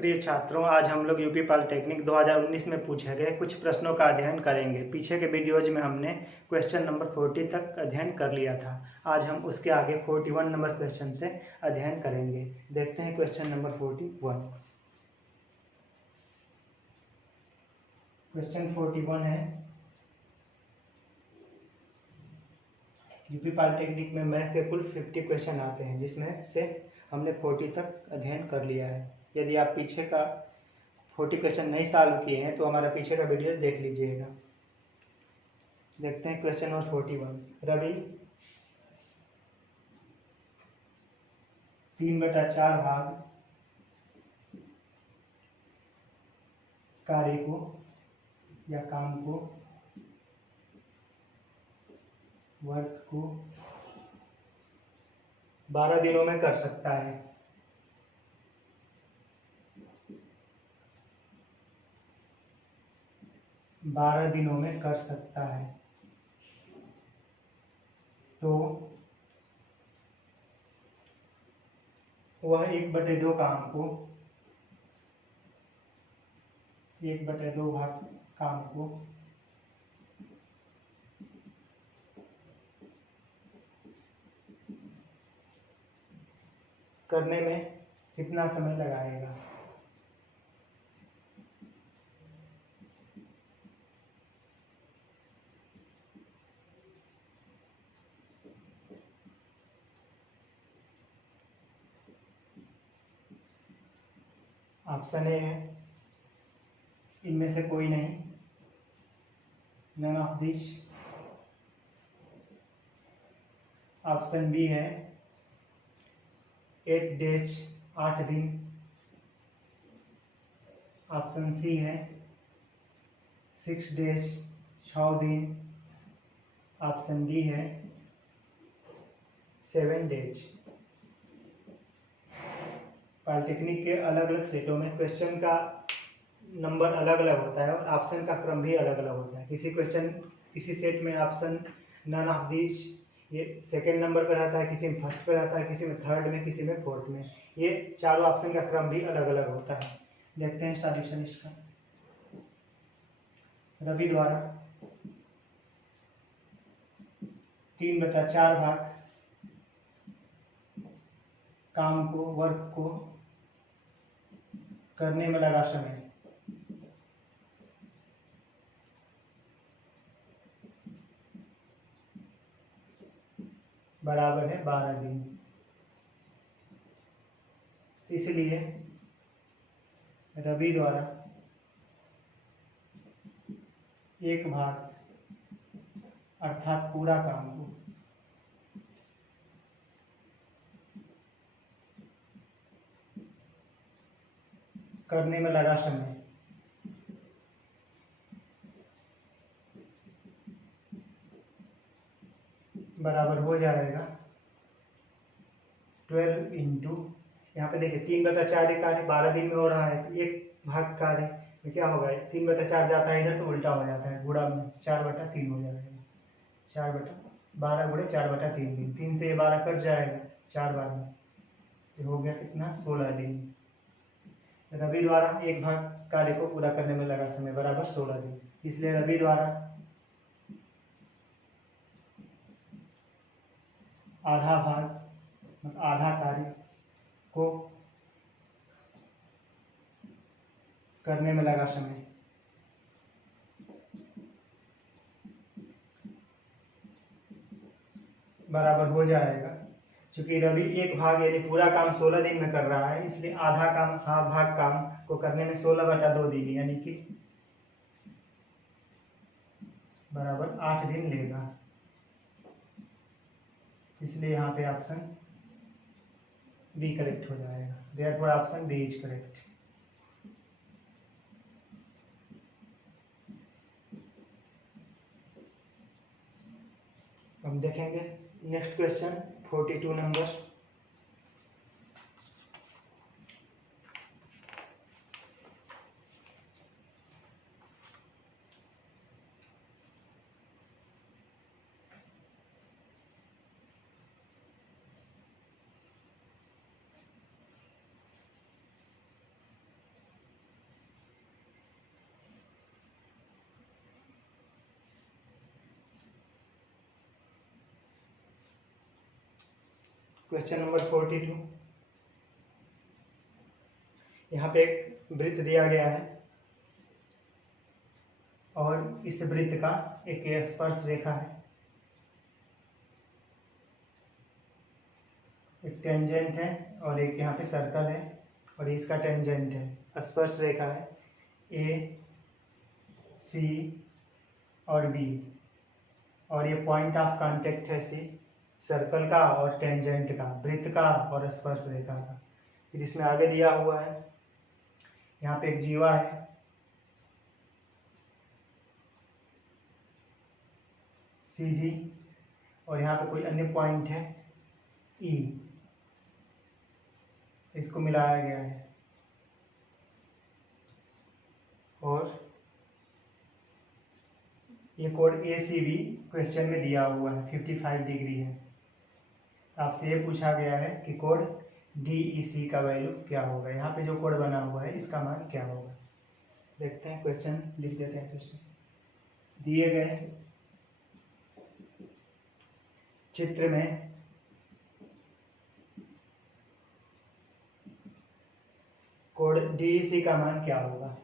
प्रिय छात्रों, आज हम लोग यूपी पॉलिटेक्निक 2019 में पूछे गए कुछ प्रश्नों का अध्ययन करेंगे। पीछे के वीडियोज में हमने क्वेश्चन नंबर 40 तक अध्ययन कर लिया था। आज हम उसके आगे 41 नंबर क्वेश्चन से अध्ययन करेंगे। देखते हैं क्वेश्चन नंबर 41। क्वेश्चन 41 है, यूपी पॉलिटेक्निक में मैथ के कुल 50 क्वेश्चन आते हैं, जिसमें से हमने 40 तक अध्ययन कर लिया है। यदि आप पीछे का 40 क्वेश्चन नहीं सॉल्व किए हैं तो हमारा पीछे का वीडियो देख लीजिएगा। देखते हैं क्वेश्चन नंबर 41। रवि 3/4 भाग कार्य को या काम को, वर्क को 12 दिनों में कर सकता है। बारह दिनों में कर सकता है, तो वह 1/2 काम को 1/2 भाग काम को करने में कितना समय लगाएगा। ऑप्शन ए है इनमें से कोई नहीं, none of this. Option B है 8 डेज 8 दिन। ऑप्शन सी है 6 डेज 6 दिन। ऑप्शन डी है 7 डेज। पॉलिटेक्निक के अलग अलग सेटों में क्वेश्चन का नंबर अलग अलग होता है और ऑप्शन का क्रम भी अलग अलग होता है। किसी सेट में ऑप्शन नन ऑफ दिस ये सेकंड नंबर पर रहता है, किसी में फर्स्ट पर रहता है, किसी में थर्ड में, किसी में फोर्थ में। ये चारों ऑप्शन का क्रम भी अलग अलग होता है। देखते हैं सॉल्यूशन इसका। रवि द्वारा 3/4 भाग काम को, वर्क को करने में लगा समय बराबर है 12 दिन। इसलिए रवि द्वारा 1 भाग अर्थात पूरा काम को करने में लगा समय बराबर हो जाएगा 12 इंटू, यहाँ पे देखिए 3/4 कार्य 12 दिन में हो रहा है, एक भाग कार्य में क्या होगा, 3/4 जाता है इधर तो उल्टा हो जाता है, गुणा में 4/3 हो जाएगा। 12 गुणे 4/3 दिन, 3 से ये 12 कट जाएगा, 4 बार में ये हो गया कितना, 16 दिन। रवि द्वारा 1 भाग कार्य को पूरा करने में लगा समय बराबर 16 दिन। इसलिए रवि द्वारा आधा भाग मतलब आधा कार्य को करने में लगा समय बराबर हो जाएगा, चूंकि रवि 1 भाग यानी पूरा काम 16 दिन में कर रहा है, इसलिए आधा काम, हाफ भाग काम को करने में 16/2 दिन यानी कि बराबर 8 दिन लेगा। इसलिए यहाँ पे ऑप्शन बी करेक्ट हो जाएगा। Therefore option B is correct. हम देखेंगे नेक्स्ट क्वेश्चन 42 नंबर। Question number 42। यहाँ पे एक वृत्त दिया गया है और इस वृत्त का एक स्पर्श रेखा है, एक टेंजेंट है और एक यहाँ पे सर्कल है और इसका टेंजेंट है, स्पर्श रेखा है ए, सी और बी, और ये पॉइंट ऑफ कांटेक्ट है सी, सर्कल का और टेंजेंट का, वृत्त का और स्पर्श रेखा का। फिर इसमें आगे दिया हुआ है, यहाँ पे एक जीवा है, सी डी, और यहाँ पे कोई अन्य पॉइंट है ई, इसको मिलाया गया है और ये कोड ए सी बी क्वेश्चन में दिया हुआ है, 55 डिग्री है। आपसे ये पूछा गया है कि कोड डी ई सी का वैल्यू क्या होगा। यहाँ पे जो कोड बना हुआ है इसका मान क्या होगा, देखते हैं। क्वेश्चन लिख देते हैं फिर से। दिए गए चित्र में कोड डी ई सी का मान क्या होगा।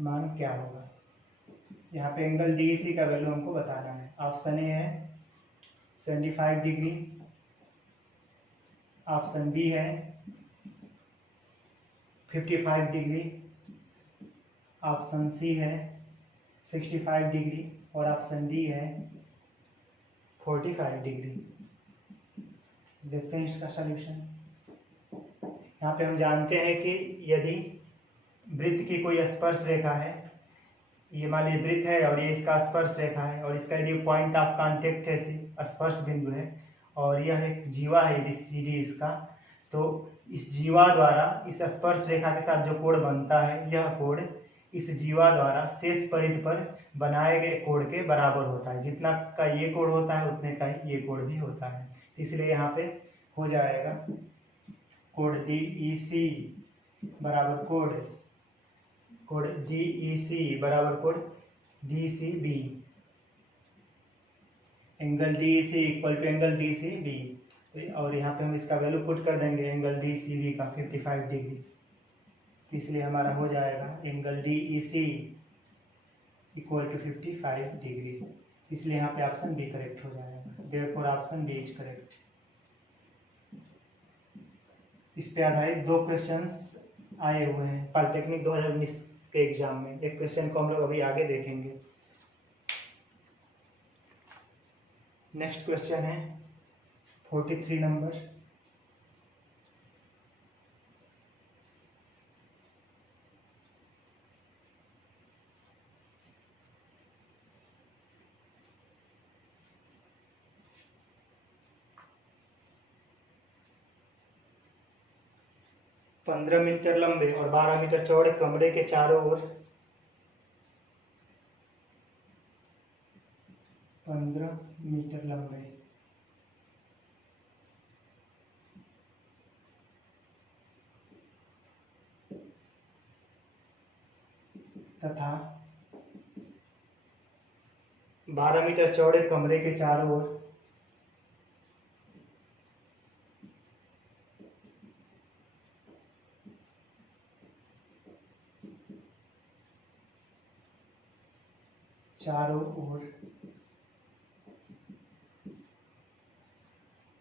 मान क्या होगा, यहाँ पे एंगल डी ई सी का वैल्यू हमको बताना है। ऑप्शन ए है 75 डिग्री, ऑप्शन बी है 55 डिग्री, ऑप्शन सी है 65 डिग्री और ऑप्शन डी है 45 डिग्री। देखते हैं इसका सॉल्यूशन। यहाँ पे हम जानते हैं कि यदि वृत्त की कोई स्पर्श रेखा है, ये मान लीजिए वृत्त है और ये इसका स्पर्श रेखा है और इसका यदि पॉइंट ऑफ कांटेक्ट है स्पर्श बिंदु है और यह एक जीवा है यदि सी डी इसका, तो इस जीवा द्वारा इस स्पर्श रेखा के साथ जो कोण बनता है, यह कोण इस जीवा द्वारा शेष परिधि पर बनाए गए कोण के बराबर होता है। जितना का ये कोण होता है उतने का ही ये कोण भी होता है। इसलिए यहाँ पे हो जाएगा कोण डी ई सी बराबर कोण डी ई सी बराबर कोण D C B, angle D E C equal to angle D C B. और यहाँ पे हम इसका वैल्यू पुट कर देंगे एंगल डी सी बी का 55 डिग्री, इसलिए हमारा हो जाएगा angle D E C equal to 55 degree. इसलिए यहाँ पे ऑप्शन बी करेक्ट हो जाएगा। Therefore option B is correct. इस पे आधारित 2 क्वेश्चंस आए हुए हैं पॉलिटेक्निक 2019 के एग्जाम में। एक क्वेश्चन को हम लोग अभी आगे देखेंगे। नेक्स्ट क्वेश्चन है 43 नंबर। पंद्रह मीटर लंबे और 12 मीटर चौड़े कमरे के चारों ओर 15 मीटर लंबे तथा 12 मीटर चौड़े कमरे के चारों ओर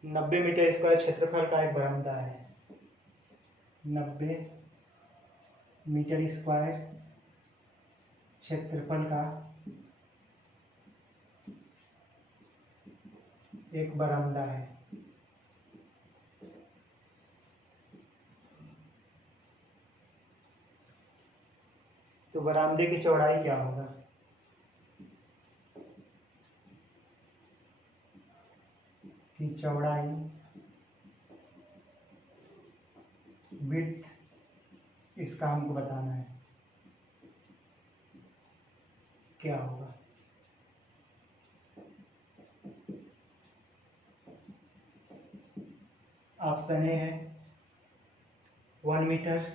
90 मीटर स्क्वायर क्षेत्रफल का एक बरामदा है। 90 मीटर स्क्वायर क्षेत्रफल का एक बरामदा है। तो बरामदे की चौड़ाई क्या होगा। की चौड़ाई विड्थ इसका हमको बताना है क्या होगा। ऑप्शन ए है 1 मीटर,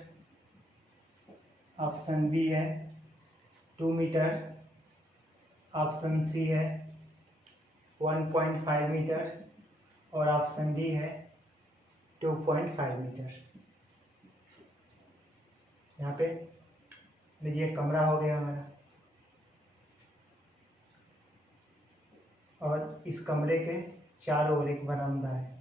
ऑप्शन बी है 2 मीटर ऑप्शन सी है 1.5 मीटर और ऑप्शन डी है 2.5 मीटर। यहाँ पे लीजिए कमरा हो गया हमारा, और इस कमरे के चारों ओर एक बरामदा है।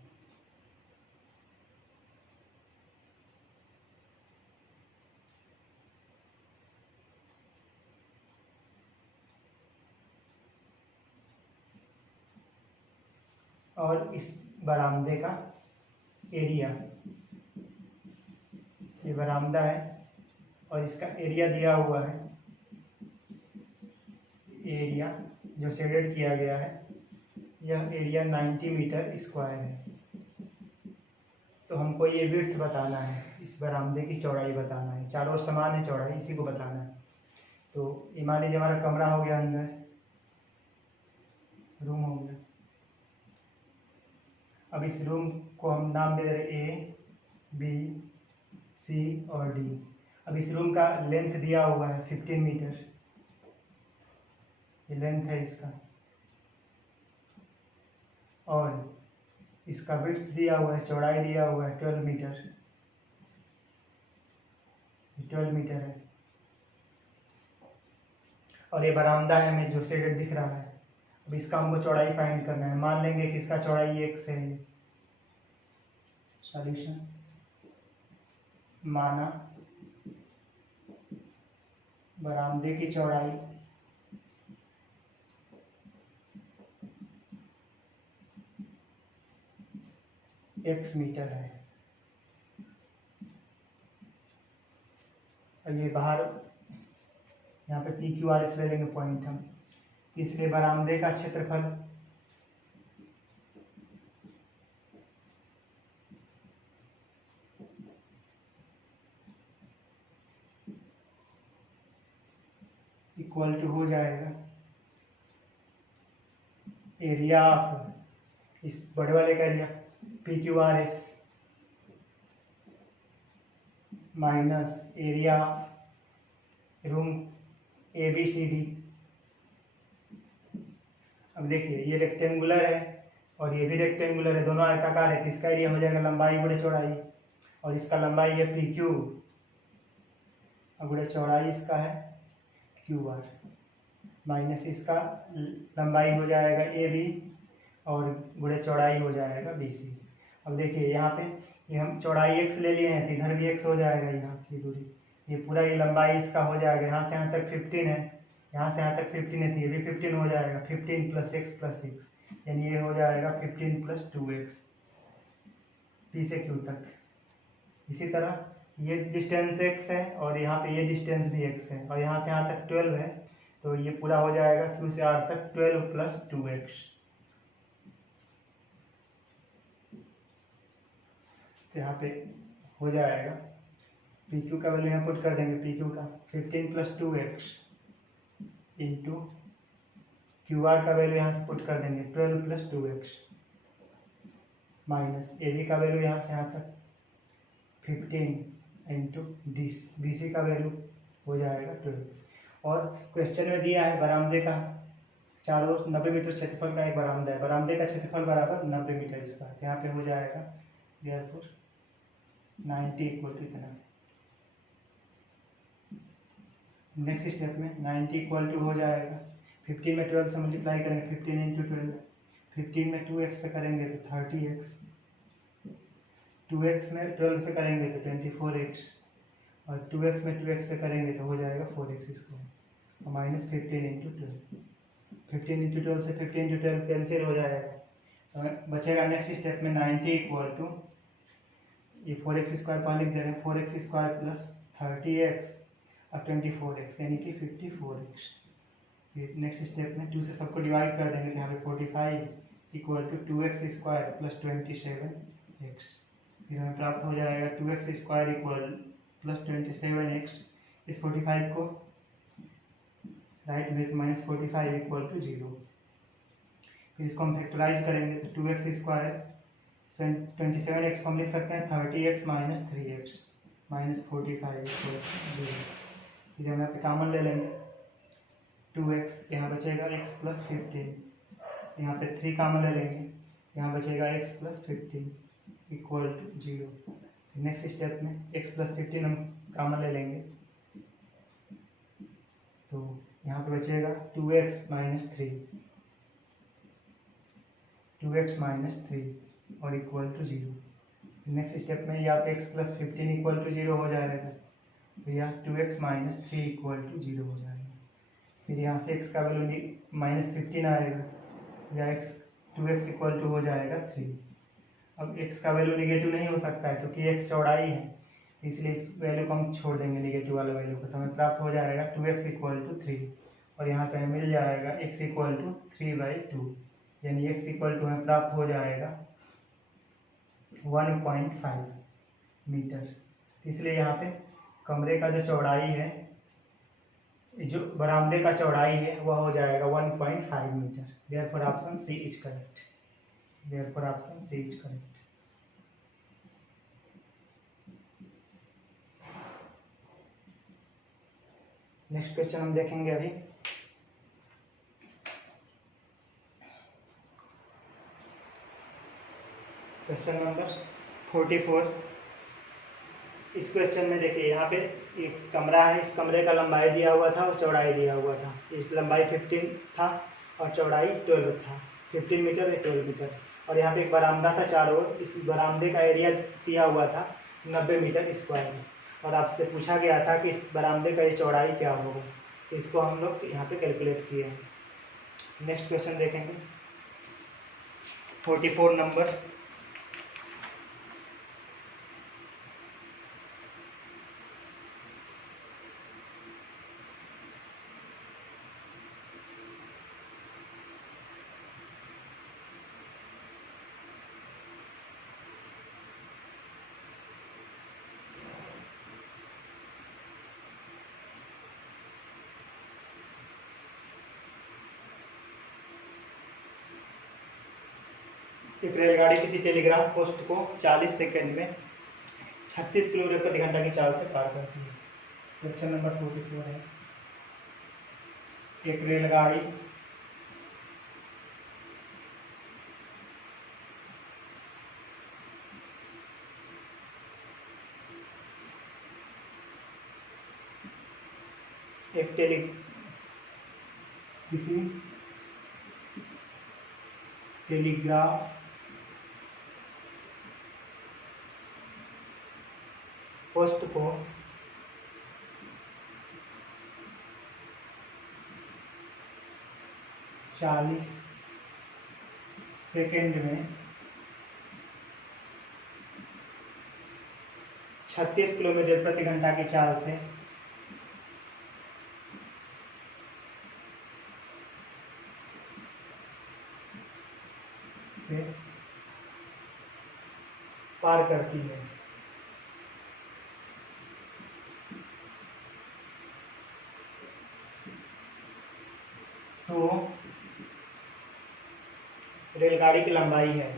और इस बरामदे का एरिया, ये बरामदा है और इसका एरिया दिया हुआ है, एरिया जो शेडेड किया गया है, यह एरिया 90 मीटर स्क्वायर है। तो हमको ये विड्थ बताना है, इस बरामदे की चौड़ाई बताना है, चारों ओर समान है चौड़ाई, इसी को बताना है। तो ये मान लीजिए हमारा कमरा हो गया, अंदर रूम हो गया। अब इस रूम को हम नाम दे रहे ए, बी, सी और डी। अब इस रूम का लेंथ दिया हुआ है 15 मीटर, ये लेंथ है इसका, और इसका विड्थ दिया हुआ है, चौड़ाई दिया हुआ है 12 मीटर, 12 मीटर है। और ये बरामदा है हमें जो शेडेड दिख रहा है। अब इसका हमको चौड़ाई फाइंड करना है। मान लेंगे कि इसका चौड़ाई 1 से है। सॉल्यूशन, माना बरामदे की चौड़ाई x मीटर है। और ये बाहर यहाँ पे पी क्यू आर ले लेंगे पॉइंट हम। इसलिए बरामदे का क्षेत्रफल इक्वल टू हो जाएगा एरिया ऑफ, इस बड़े वाले का area P Q R S minus area from A B C D. अब देखिए ये रेक्टेंगुलर है और ये भी रेक्टेंगुलर है, दोनों आयताकार है, तो इसका एरिया हो जाएगा लंबाई गुणे चौड़ाई, और इसका लंबाई है पी क्यू और गुणे चौड़ाई इसका है क्यू आर, माइनस इसका लंबाई हो जाएगा ए बी और गुणे चौड़ाई हो जाएगा बी सी। अब देखिए यहाँ पे ये हम चौड़ाई x ले लिए हैं, तो इधर भी x हो जाएगा, यहाँ की दूरी, ये पूरा ये लंबाई इसका हो जाएगा। यहाँ से यहाँ तक 15 है, यहाँ से यहाँ तक 15 है, तो ये भी 15 हो जाएगा, 15 + x + 6, यानी ये हो जाएगा 15 + 2x p से q तक। इसी तरह ये डिस्टेंस x है और यहाँ पे ये डिस्टेंस भी x है, और यहाँ से यहाँ तक 12 है, तो ये पूरा हो जाएगा q से r तक 12 + 2x। तो यहाँ पे हो जाएगा पी क्यू का वैल्यू यहाँ पुट कर देंगे, पी क्यू का 15 + 2x इंटू क्यू आर का वैल्यू यहाँ से पुट कर देंगे 12 + 2x माइनस ए बी का वैल्यू यहाँ से यहाँ तक 15 इंटू बी सी का वैल्यू हो जाएगा 12। और क्वेश्चन में दिया है बरामदे का चारों 90 मीटर क्षेत्रफल का एक बरामदा है, बरामदे का क्षेत्रफल बराबर 90 मीटर इसका, तो यहाँ पे हो जाएगा देयरफॉर 90 इक्वल टू इतना। नेक्स्ट स्टेप में 90 इक्वल टू हो जाएगा 15 में 12 से मल्टीप्लाई करेंगे, 15 इंटू 12, 15 में 2x से करेंगे तो 30x, 2x में 12 से करेंगे तो 24x, और 2x में 2x से करेंगे तो हो जाएगा 4x स्क्वायर, और माइनस 15 इंटू 12, 15 इंटू 12 से 15 इंटू 12 कैंसिल हो जाएगा, तो बचेगा नेक्स्ट स्टेप में 90 इक्वल टू ये 4x स्क्वायर पहले लिख दे रहे हैं, 4x स्क्वायर प्लस 30x और 24x यानी कि 54x। ये नेक्स्ट स्टेप में 2 से सबको डिवाइड कर देंगे, तो यहाँ पे 45 equal to 2x square plus 27x। फिर हमें प्राप्त हो जाएगा 2x square equal plus 27x। इस 45 को राइट में माइनस 45 इक्वल टू 0। फिर इसको हम फैक्टराइज करेंगे तो 2x स्क्वायर 27x को हम लिख सकते हैं 30x minus 3x minus 45 equal to 0। फिर हम यहाँ पे कॉमन ले लेंगे, 2x, यहाँ बचेगा x प्लस 15, यहाँ पे 3 कॉमन ले लेंगे, यहाँ बचेगा x plus 15 equal to 0। Next step में x प्लस 15 हम कॉमन ले लेंगे, तो यहाँ पे बचेगा 2x माइनस 3, 2x माइनस 3 और इक्वल टू 0। नेक्स्ट स्टेप में या तो x प्लस 15 इक्वल टू 0 हो जाएगा, तो यहाँ 2x माइनस 3 इक्वल टू 0 हो जाएगा। फिर यहाँ से x का वैल्यू माइनस 15 आएगा, या 2x इक्वल टू हो जाएगा 3। अब x का वैल्यू निगेटिव नहीं हो सकता है क्योंकि x चौड़ाई है, इसलिए इस वैल्यू को हम छोड़ देंगे निगेटिव वाला वैल्यू को, तो हमें प्राप्त हो जाएगा 2x इक्वल टू 3, और यहाँ से हमें मिल जाएगा x इक्वल टू 3/2, यानी x इक्वल टू हमें प्राप्त हो जाएगा 1.5 मीटर। इसलिए यहाँ पे कमरे का जो चौड़ाई है, जो बरामदे का चौड़ाई है वह हो जाएगा 1.5 metre. Therefore option C is correct, therefore option C is correct. Next question हम देखेंगे अभी। Question number 44। इस क्वेश्चन में देखिए यहाँ पे एक कमरा है, इस कमरे का लंबाई दिया हुआ था और चौड़ाई दिया हुआ था। इस लंबाई 15 था और चौड़ाई 12 था, 15 मीटर या 12 मीटर। और यहाँ पे एक बरामदा था चारों ओर, इस बरामदे का एरिया दिया हुआ था 90 मीटर स्क्वायर, और आपसे पूछा गया था कि इस बरामदे का ये चौड़ाई क्या होगा। तो इसको हम लोग यहाँ पे कैलकुलेट किए हैं। नेक्स्ट क्वेश्चन देखेंगे 44 नंबर। एक रेलगाड़ी किसी टेलीग्राफ पोस्ट को 40 सेकंड में 36 किलोमीटर प्रति घंटा की चाल से पार करती है। क्वेश्चन नंबर 44 है, एक रेलगाड़ी किसी टेलीग्राफ पोस्ट को 40 सेकेंड में 36 किलोमीटर प्रति घंटा की चाल से पार करती है। तो रेलगाड़ी की लंबाई है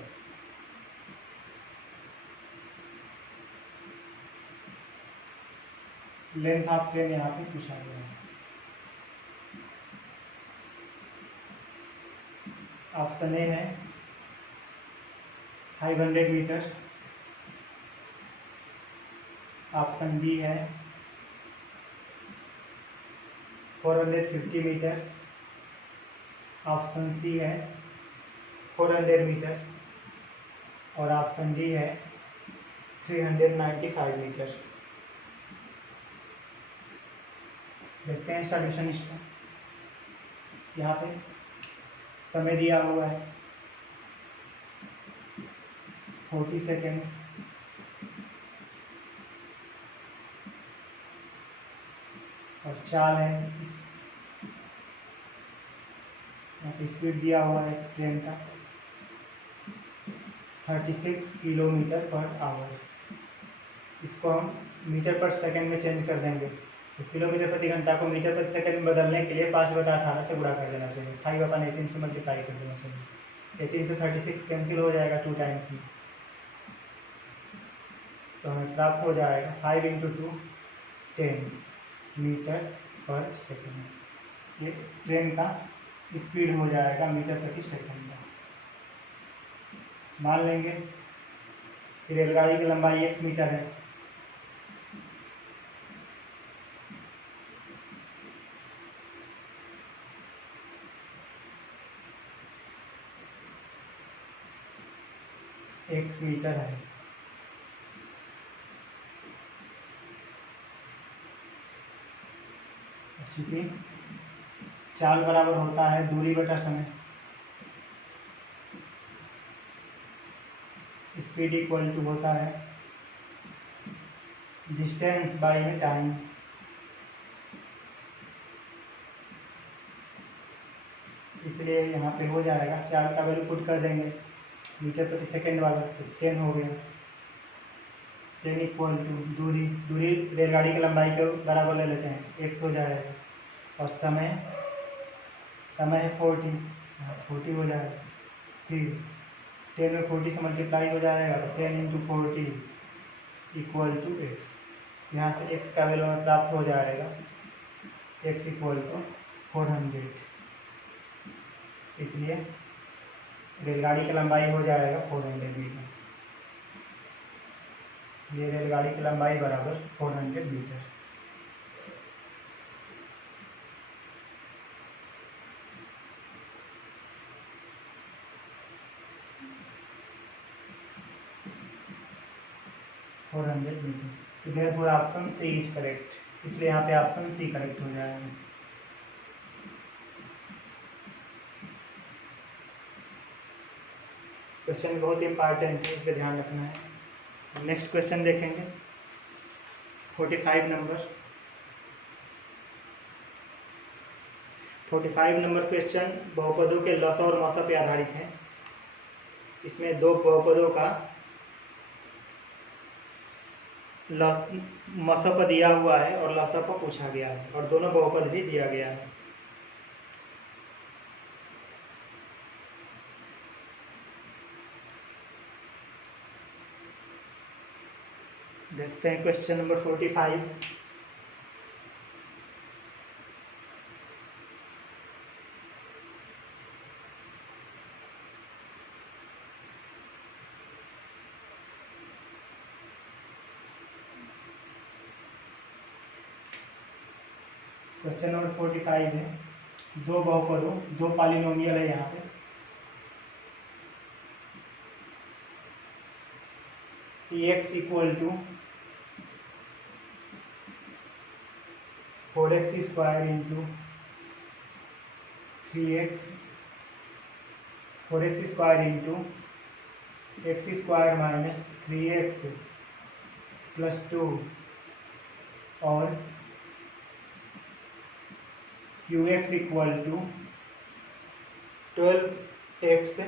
लेंथ ऑफ ट्रेन, यहाँ पे पूछा गया है। ऑप्शन ए है 500 मीटर, ऑप्शन बी है 450 मीटर, ऑप्शन सी है 400 मीटर, और ऑप्शन डी है 395 मीटर। देखते हैं सॉल्यूशन इसका। यहाँ पे समय दिया हुआ है 40 सेकेंड, और चाल है, यहाँ पे स्पीड दिया हुआ है ट्रेन का 36 किलोमीटर पर आवर। इसको हम मीटर पर सेकंड में चेंज कर देंगे, तो किलोमीटर प्रति घंटा को मीटर प्रति सेकंड में बदलने के लिए 5/18 से गुणा कर देना चाहिए, 5/18 से मल्टीप्लाई कर देना चाहिए। 18 से 36 कैंसिल हो जाएगा 2 टाइम्स में, तो हमें प्राप्त हो जाएगा 5 × 2 10 मीटर पर सेकंड। ये ट्रेन का स्पीड हो जाएगा मीटर प्रति सेकंड का। मान लेंगे कि रेलगाड़ी की लंबाई x मीटर है, x मीटर है। चूंकि चाल बराबर होता है दूरी बटा समय, स्पीड इक्वल टू होता है डिस्टेंस बाई में टाइम। इसलिए यहाँ पे हो जाएगा, चाल का वैल्यू पुट कर देंगे मीटर प्रति सेकंड वाला, तो 10 हो गया। 10 इक्वल टू दूरी, दूरी रेलगाड़ी की लंबाई के बराबर ले लेते हैं, x हो जाएगा, और समय है 40, 40 हो जाएगा। फिर 10 में 40 से मल्टीप्लाई हो जाएगा, तो 10 इंटू 40 इक्वल टू x। यहाँ से x का वैल्यू हमें प्राप्त हो जाएगा, x इक्वल टू 400। इसलिए रेलगाड़ी की लंबाई हो जाएगा 400 मीटर। इसलिए रेलगाड़ी की लंबाई बराबर 400 मीटर। तो therefore option C is correct, इसलिए यहाँ पे ऑप्शन सी करेक्ट हो जाएगा। क्वेश्चन बहुत इंपॉर्टेंट है, इस पर ध्यान रखना है। नेक्स्ट क्वेश्चन देखेंगे 45 नंबर। 45 नंबर क्वेश्चन बहुपदों के लस और मौसा पे आधारित है। इसमें दो बहुपदों का मसप दिया हुआ है और लसप पूछा गया है, और दोनों बहुपद भी दिया गया है। देखते हैं क्वेश्चन नंबर 45। क्वेश्चन नंबर 45 है, दो बहुपदों, दो पॉलिनोमियल है यहाँ पे। x equal to 4x square into 3x, 4x square into x square minus 3x plus 2 और qx equal to 12x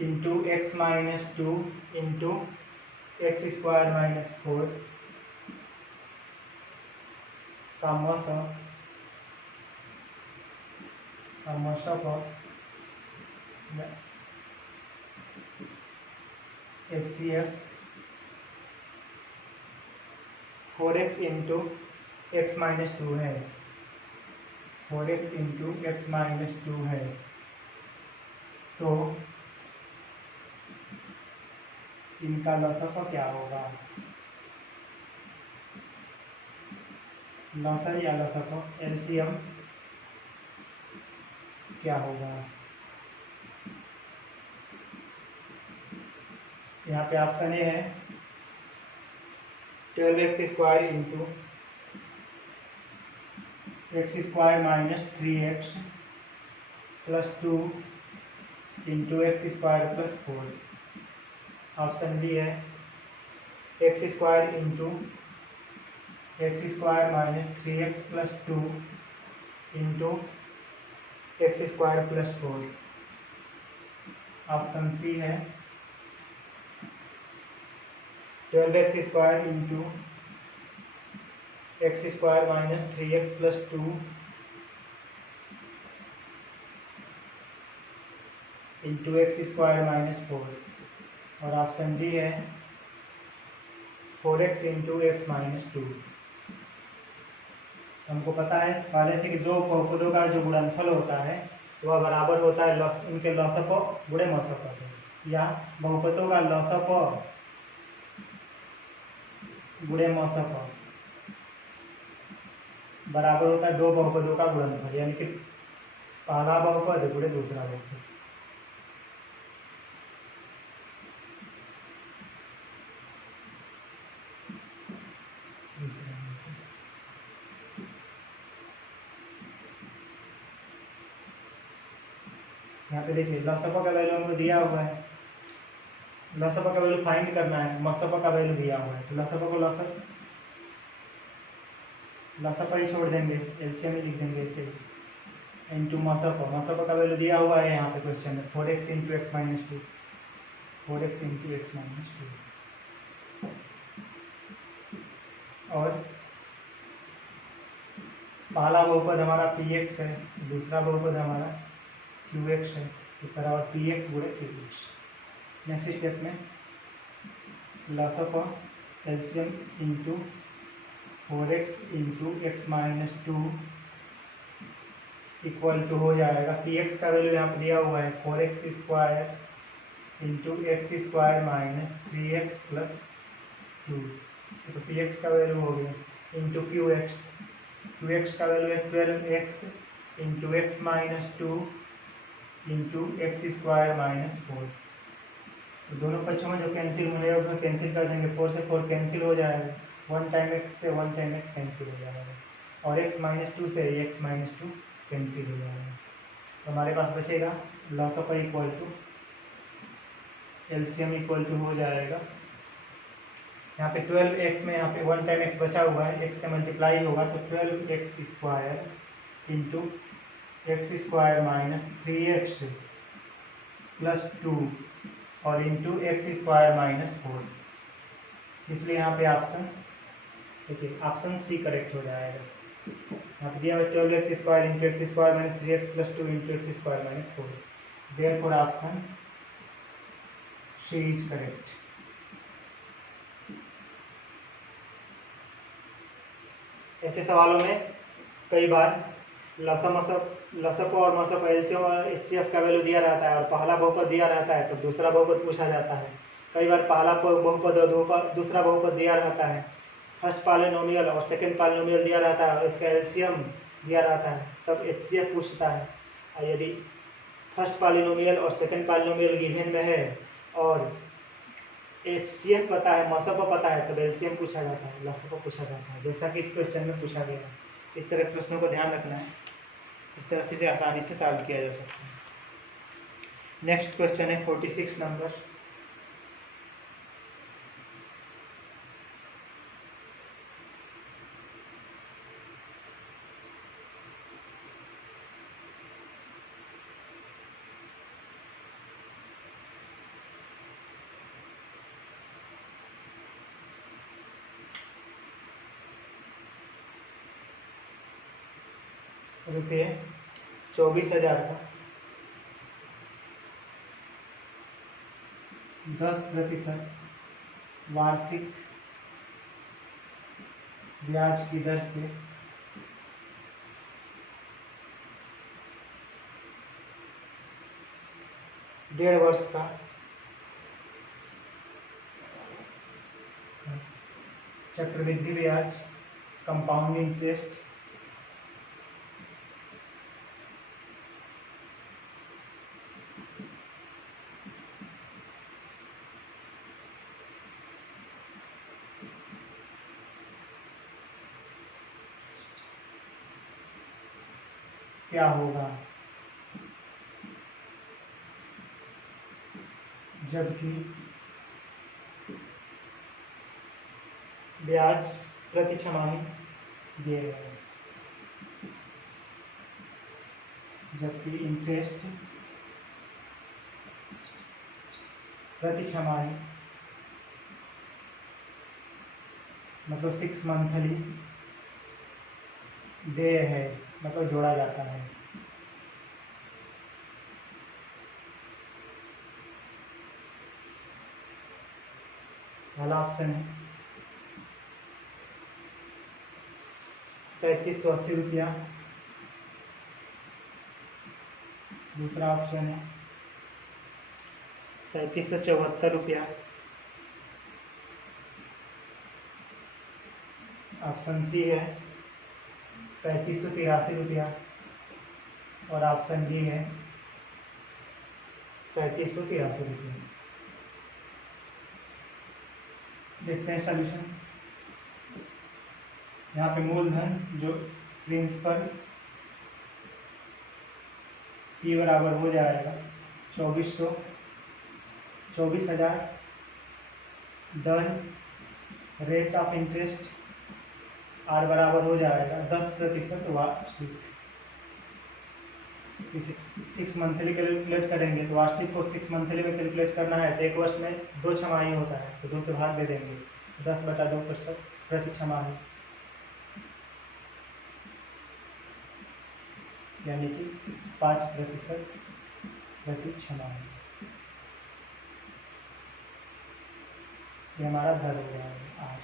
into x minus 2 into x square minus 4 का मसप HCF 4x into x minus 2 है, 4x into x minus 2 है। तो इनका लसफ क्या होगा? लसर या लसफ एलसीएम क्या होगा? यहाँ पे ऑप्शन ए है 12x square into x square minus 3x plus 2 into x square plus 4। Option B है x square into x square minus 3x plus 2 into x square plus 4। Option C है 12x square into x square minus 3x plus 2 into x square minus 4। और option D है 4x into x minus 2। हमको पता है पहले से कि दो बहुपदों का जो गुणनफल होता है वह बराबर होता है उनके लसप गुणे मसप के, या बहुपदों का लसप गुणे मसप बराबर होता है दो बहुपदों का गुणनफल, यानी कि पहला बहुपद गुणे दूसरा बहुपद। यहाँ पे देखिए लसप का वैल्यू हमको दिया हुआ है, लसप का वैल्यू फाइंड करना है, मसप का वैल्यू दिया हुआ है, तो लसप को लसप ही छोड़ देंगे, एलसीएम ही लिख देंगे ऐसे इंटू मसप। मसप का वैल्यू दिया हुआ है यहाँ पे क्वेश्चन में 4x into x minus 2, 4x into x minus 2। और पहला बहुपद हमारा px है, दूसरा बहुपद हमारा qx है, तो बराबर px गुणे qx। नेक्स्ट स्टेप में लसप LCM into 4x into x minus 2 equal to हो जाएगा, px का वैल्यू यहाँ पर दिया हुआ है 4x square into x square minus 3x plus 2, तो px का वैल्यू हो गया इंटू qx का वैल्यू है 12x into x minus 2 into x square minus 4। तो दोनों पक्षों में जो कैंसिल होने होगा कैंसिल कर देंगे, 4 से 4 कैंसिल हो जाएगा, 1 टाइम एक्स से 1 टाइम एक्स कैंसिल हो जाएगा, और x माइनस 2 से x माइनस 2 कैंसिल हो जाएगा। तो हमारे पास बचेगा loss of equal to LCM equal to हो जाएगा यहाँ पे 12x में यहाँ पे 1 टाइम x बचा हुआ है, x से मल्टीप्लाई होगा तो 12x square into x square minus 3x plus 2 और इंटू एक्स स्क्वायर माइनस 4। इसलिए यहाँ पे ऑप्शन देखिए ऑप्शन सी करेक्ट हो जाएगा। यहाँ पे दिया हुआ 12x square into x square minus 3x plus 2 into x square minus 4, therefore option C is correct. ऐसे सवालों में कई बार लसप और मसप एलसीएम और एचसीएफ का वैल्यू दिया रहता है और पहला बहुपद दिया रहता है तो दूसरा बहुपद पूछा जाता है। कई बार पहला बहुपद और दूसरा बहुपद दिया रहता है, फर्स्ट पॉलिनोमियल और सेकंड पॉलिनोमियल दिया रहता है और इसका एलसीएम दिया रहता है, तब एचसीएफ पूछता है। और यदि फर्स्ट पॉलिनोमियल और सेकंड पॉलिनोमियल गिवन में है और एचसीएफ पता है, मसप पता है, तब एलसीएम पूछा जाता है, लसप पूछा जाता है, जैसा कि इस क्वेश्चन में पूछा गया है। इस तरह प्रश्नों को ध्यान रखना है, इस तरह से आसानी से सॉल्व किया जा सकता है। नेक्स्ट क्वेश्चन है 46 नंबर। रुपये 24,000 का 10% वार्षिक ब्याज की दर से डेढ़ वर्ष का चक्रवृद्धि ब्याज कंपाउंड इंटरेस्ट क्या होगा जबकि ब्याज प्रति छमाही दिए गए हैं, जबकि इंटरेस्ट प्रति छमाही मतलब 6 मंथली देय है, मतलब जोड़ा जाता है। पहला ऑप्शन है 3780 रुपया। दूसरा ऑप्शन है 3774 रुपया। ऑप्शन सी है 3583 रुपया और ऑप्शन डी है 3783 रुपया। देखते हैं सॉल्यूशन। यहाँ पे मूलधन जो प्रिंसिपल P बराबर हो जाएगा 24,000। दर रेट ऑफ इंटरेस्ट R बराबर हो जाएगा 10% वार्षिक। इसे 6 मंथली कैलकुलेट करेंगे तो वार्षिक को 6 मंथली में कैलकुलेट करना है तो एक वर्ष में 2 छमाही होता है तो 2 से भाग दे देंगे 10/2% प्रति छमाही, यानी कि 5% प्रति छमाही। ये हमारा दर हो जाएगा R।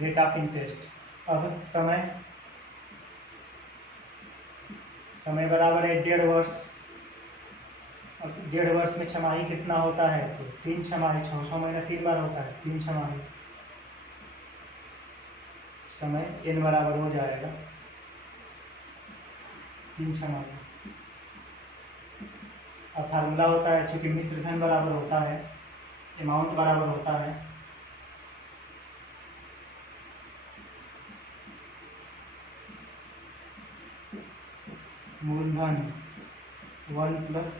Rate of interest. अब समय बराबर है 1.5 वर्ष। अब 1.5 वर्ष में छमाही कितना होता है तो 3 छमाही, 600 महीना 3 बार होता है, 3 छमाही। समय n बराबर हो जाएगा 3 छमाही। अब फार्मूला होता है चूंकि मिश्र धन बराबर होता है अमाउंट बराबर होता है मूलधन 1 प्लस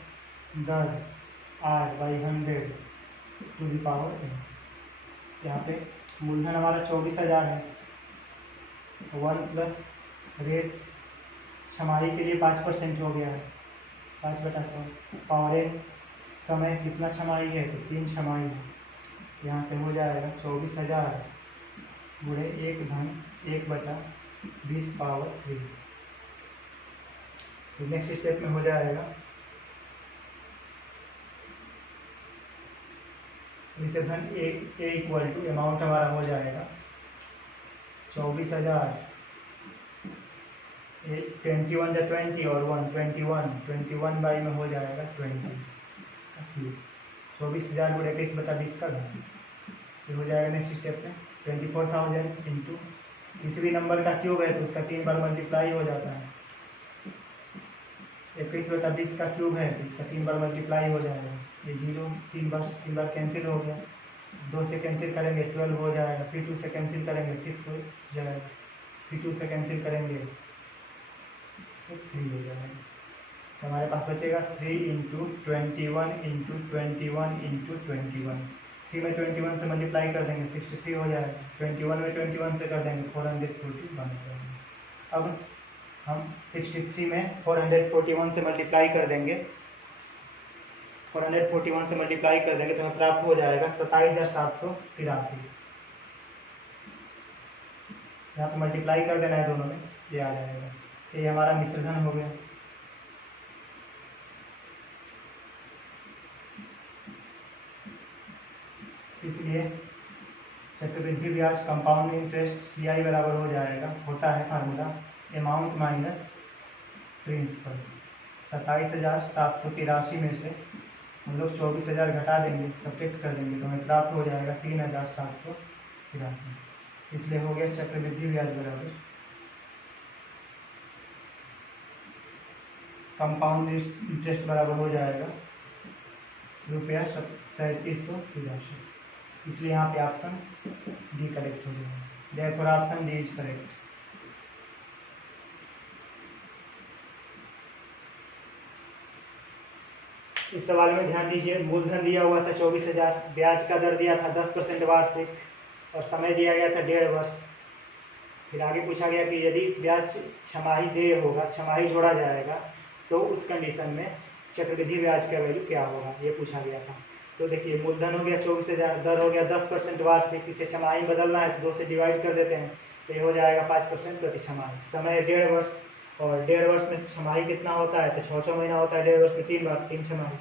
दर R/100 to the power n। यहाँ पे मूलधन हमारा 24,000 है, 1 प्लस रेट छमाही के लिए 5% हो गया है 5/100 पावर n। समय कितना छमाही है तो 3 छमाही है। यहाँ से हो जाएगा 24,000 गुणे 1/20 पावर 3। तो नेक्स्ट स्टेप में हो जाएगा इसे धन ए इक्वल टू अमाउंट हमारा हो जाएगा 24,000 21 या 20 और 21 बाई में हो जाएगा 20। 24,000 गुणे 21/20 का घन। ये हो जाएगा नेक्स्ट स्टेप में 24,000 इंटू किसी भी नंबर का क्यूब है तो उसका 3 बार मल्टीप्लाई हो जाता है। 21/20 का क्यूब है तो इसका 3 बार मल्टीप्लाई हो जाएगा। ये 0 3 बार कैंसिल हो गया, 2 से कैंसिल करेंगे 12 हो जाएगा, फिर 2 से कैंसिल करेंगे 6 हो जाएगा, फिर 2 से कैंसिल करेंगे तो 3 हो जाएगा। तो हमारे पास बचेगा 3 इंटू 21 इंटू 21 इंटू 21। 3 में 21 से मल्टीप्लाई कर देंगे 63 हो जाएगा, 21 में 21 से कर देंगे 441 हो जाएगा। अब हम 63 में 441 से मल्टीप्लाई कर देंगे, 441 से मल्टीप्लाई कर देंगे तो हमें प्राप्त हो जाएगा 27,783। यहाँ पे मल्टीप्लाई कर देना है दोनों में, ये आ जाएगा। ये हमारा मिश्रधन हो गया। इसलिए चक्रवृद्धि ब्याज कंपाउंड इंटरेस्ट CI बराबर हो जाएगा, होता है फार्मूला अमाउंट माइनस प्रिंसिपल। 27,783 में से हम लोग 24,000 घटा देंगे, सब्ट्रैक्ट कर देंगे तो हमें प्राप्त हो जाएगा 3,783। इसलिए हो गया चक्रवृद्धि ब्याज बराबर कंपाउंड इंटरेस्ट बराबर हो जाएगा ₹3783। इसलिए यहाँ पे ऑप्शन डी करेक्ट हो जाएगा। Therefore option D is correct. इस सवाल में ध्यान दीजिए, मूलधन दिया हुआ था 24,000, ब्याज का दर दिया था 10% वार्षिक और समय दिया गया था 1.5 वर्ष। फिर आगे पूछा गया कि यदि ब्याज छमाही देय होगा, छमाही जोड़ा जाएगा तो उस कंडीशन में चक्रवृद्धि ब्याज का वैल्यू क्या होगा, ये पूछा गया था। तो देखिए मूलधन हो गया 24,000, दर हो गया 10% वार्षिक, इसे छमाही बदलना है तो 2 से डिवाइड कर देते हैं तो ये हो जाएगा 5% प्रति छमाही। समय 1.5 वर्ष और 1.5 वर्ष में छमाही कितना होता है तो 6 महीना होता है, 1.5 वर्ष में 3 बार 3 छमाही।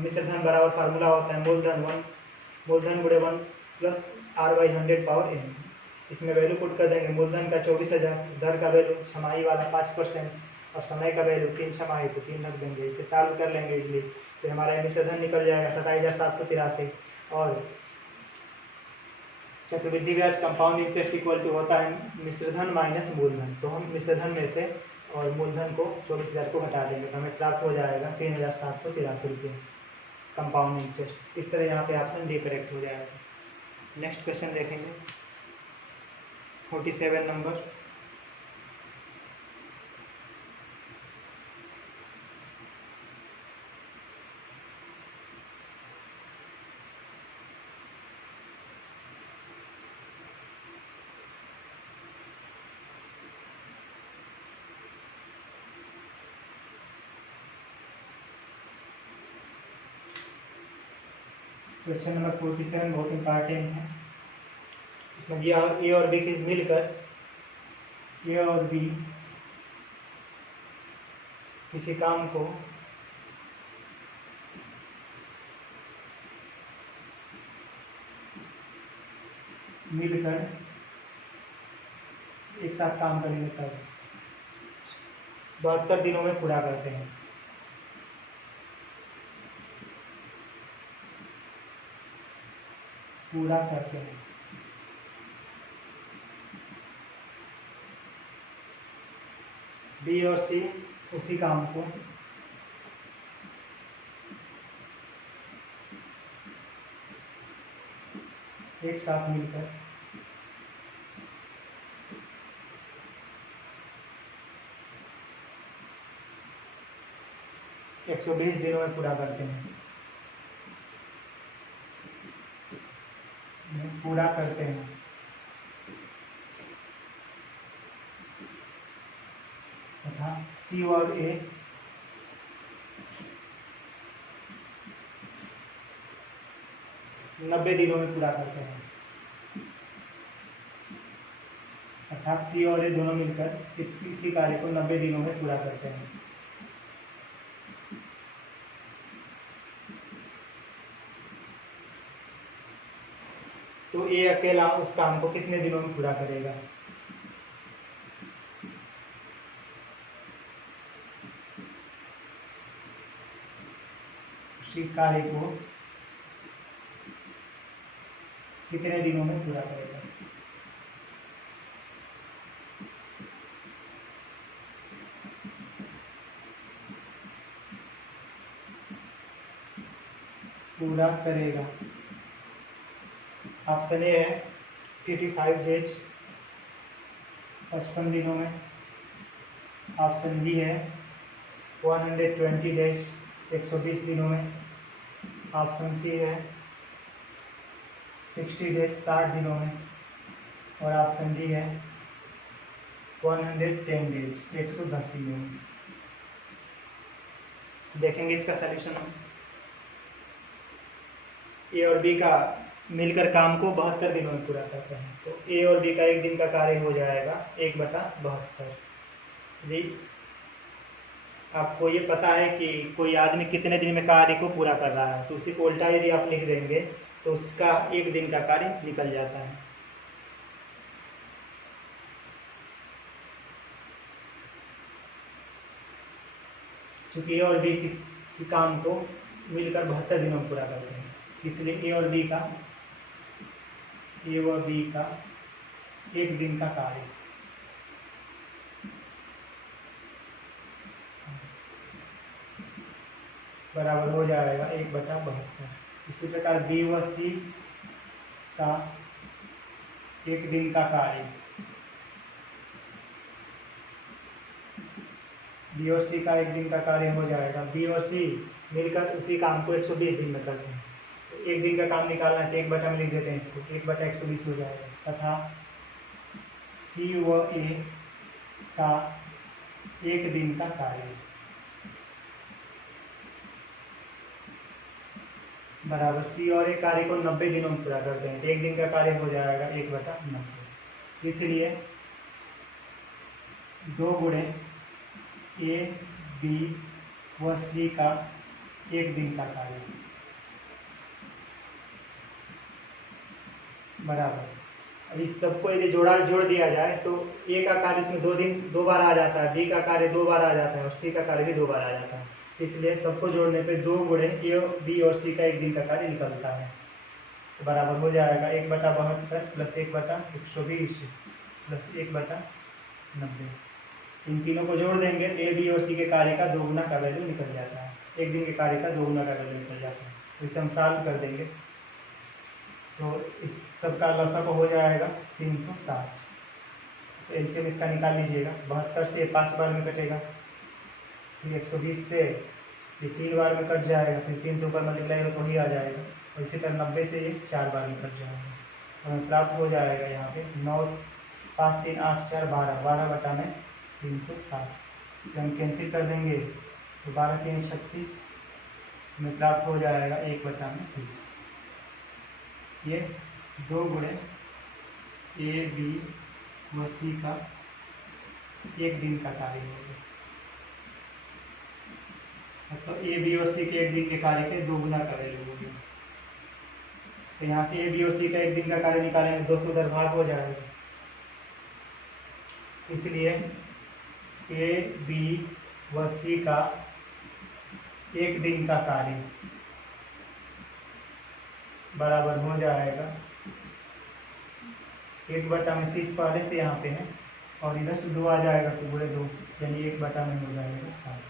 मिश्रधन बराबर फार्मूला होता है मूलधन गुणे 1 प्लस R/100 पावर n। इसमें वैल्यू पुट कर देंगे। मूलधन का 24,000, दर का वैल्यू छमाही वाला 5% और समय का वैल्यू 3 छमाही तो 3 रख देंगे। इसे सॉल्व कर लेंगे इजली, तो हमारा मिश्रधन निकल जाएगा 27,783। और चक्रवृद्धि ब्याज कंपाउंड इंटरेस्ट इक्वल टू होता है मिश्रधन माइनस मूलधन। तो हम मिश्रधन में से और मूलधन को 24,000 को घटा देंगे, तो हमें प्राप्त हो जाएगा 3,783 रुपये कंपाउंड इंटरेस्ट। इस तरह यहाँ पे ऑप्शन डी करेक्ट हो जाएगा। नेक्स्ट क्वेश्चन देखेंगे 47 नंबर। क्वेश्चन नंबर 47 बहुत इंपॉर्टेंट है। इसमें ए और बी की मिलकर ए और बी किसी काम को मिलकर एक साथ काम करेंगे तब 72 दिनों में पूरा करते हैं। पूरा करते हैं। बी और सी उसी काम को एक साथ मिलकर 120 दिनों में पूरा करते हैं। पूरा करते हैं तथा सी और ए नब्बे दिनों में पूरा करते हैं। अर्थात सी और ए दोनों मिलकर इसी कार्य को 90 दिनों में पूरा करते हैं। तो ए अकेला उस काम को कितने दिनों में पूरा करेगा? उसी कार्य को कितने दिनों में पूरा करेगा? पूरा करेगा। ऑप्शन ए है 85 डेज 55 दिनों में। ऑप्शन बी है 120 डेज 120 दिनों में। ऑप्शन सी है 60 डेज 60 दिनों में। और ऑप्शन डी है 110 डेज 110 दिनों में। देखेंगे इसका सलूशन हम। ए और बी का मिलकर काम को 72 दिनों में पूरा करते हैं। तो ए और बी का एक दिन का कार्य हो जाएगा 1/72। जी आपको ये पता है कि कोई आदमी कितने दिन में कार्य को पूरा कर रहा है, तो उसी को उल्टा यदि आप लिख देंगे तो उसका एक दिन का कार्य निकल जाता है। चूंकि ए और बी किसी काम को मिलकर 72 दिनों में पूरा करते हैं, इसलिए ए और बी का एक दिन का कार्य बराबर हो जाएगा 1/72। इसी प्रकार बी व सी का एक दिन का कार्य, बी और सी का एक दिन का कार्य हो जाएगा। बी और सी मिलकर उसी काम को 120 दिन में करते हैं। तो एक दिन का काम निकालना है तो 1/, में लिख देते हैं इसको, 1/120 हो जाएगा। तथा सी व ए का एक दिन का कार्य बराबर सी और ए कार्य को 90 दिनों में पूरा करते हैं, तो एक दिन का कार्य हो जाएगा 1/90। इसलिए 2 गुणे ए बी व सी का एक दिन का कार्य बराबर इस सबको यदि जोड़ दिया जाए तो ए का कार्य इसमें दो बार आ जाता है, बी का कार्य 2 बार आ जाता है और सी का कार्य भी 2 बार आ जाता है। इसलिए सबको जोड़ने पे 2 गुणे ए, बी और सी का एक दिन का कार्य निकलता है। तो बराबर हो जाएगा 1/72 प्लस 1/120 प्लस 1/90। इन तीनों को जोड़ देंगे तो ए, बी और सी के कार्य का 2 गुना का वैल्यू निकल जाता है। एक दिन के कार्य का 2 गुना का वैल्यू निकल जाता है। तो इसे हम सॉल्व कर देंगे तो इस सबका लसा को हो जाएगा 360। तो एलसीएम इसका निकाल लीजिएगा। 72 से 5 बार में कटेगा, फिर 120 से ये 3 बार में कट जाएगा, फिर 3 से ऊपर मल्टीप्लाई हो तो ही आ जाएगा। और इसी तरह 90 से ये 4 बार में कट जाएगा। हमें प्राप्त हो जाएगा यहाँ पे 9, 5, 3, 8, 4, 12, 12/360। इसे हम कैंसिल कर देंगे तो 12, 3, 36 में प्राप्त हो जाएगा 1/30। ये 2 गुणे ए, बी व सी का एक दिन का कार्य होगा। मतलब ए, बी और सी के एक दिन के कार्य के 2 गुना का वैल्यू होगी। तो यहाँ से ए, बी और सी का एक दिन का कार्य निकालेंगे, 200 उधर भाग हो जाएगा। इसलिए ए, बी व सी का एक दिन का कार्य बराबर हो जाएगा 1/30 पहले से यहाँ पे है और इधर से 2 आ जाएगा तो गुणे 2 यानी 1/में हो जाएगा 7।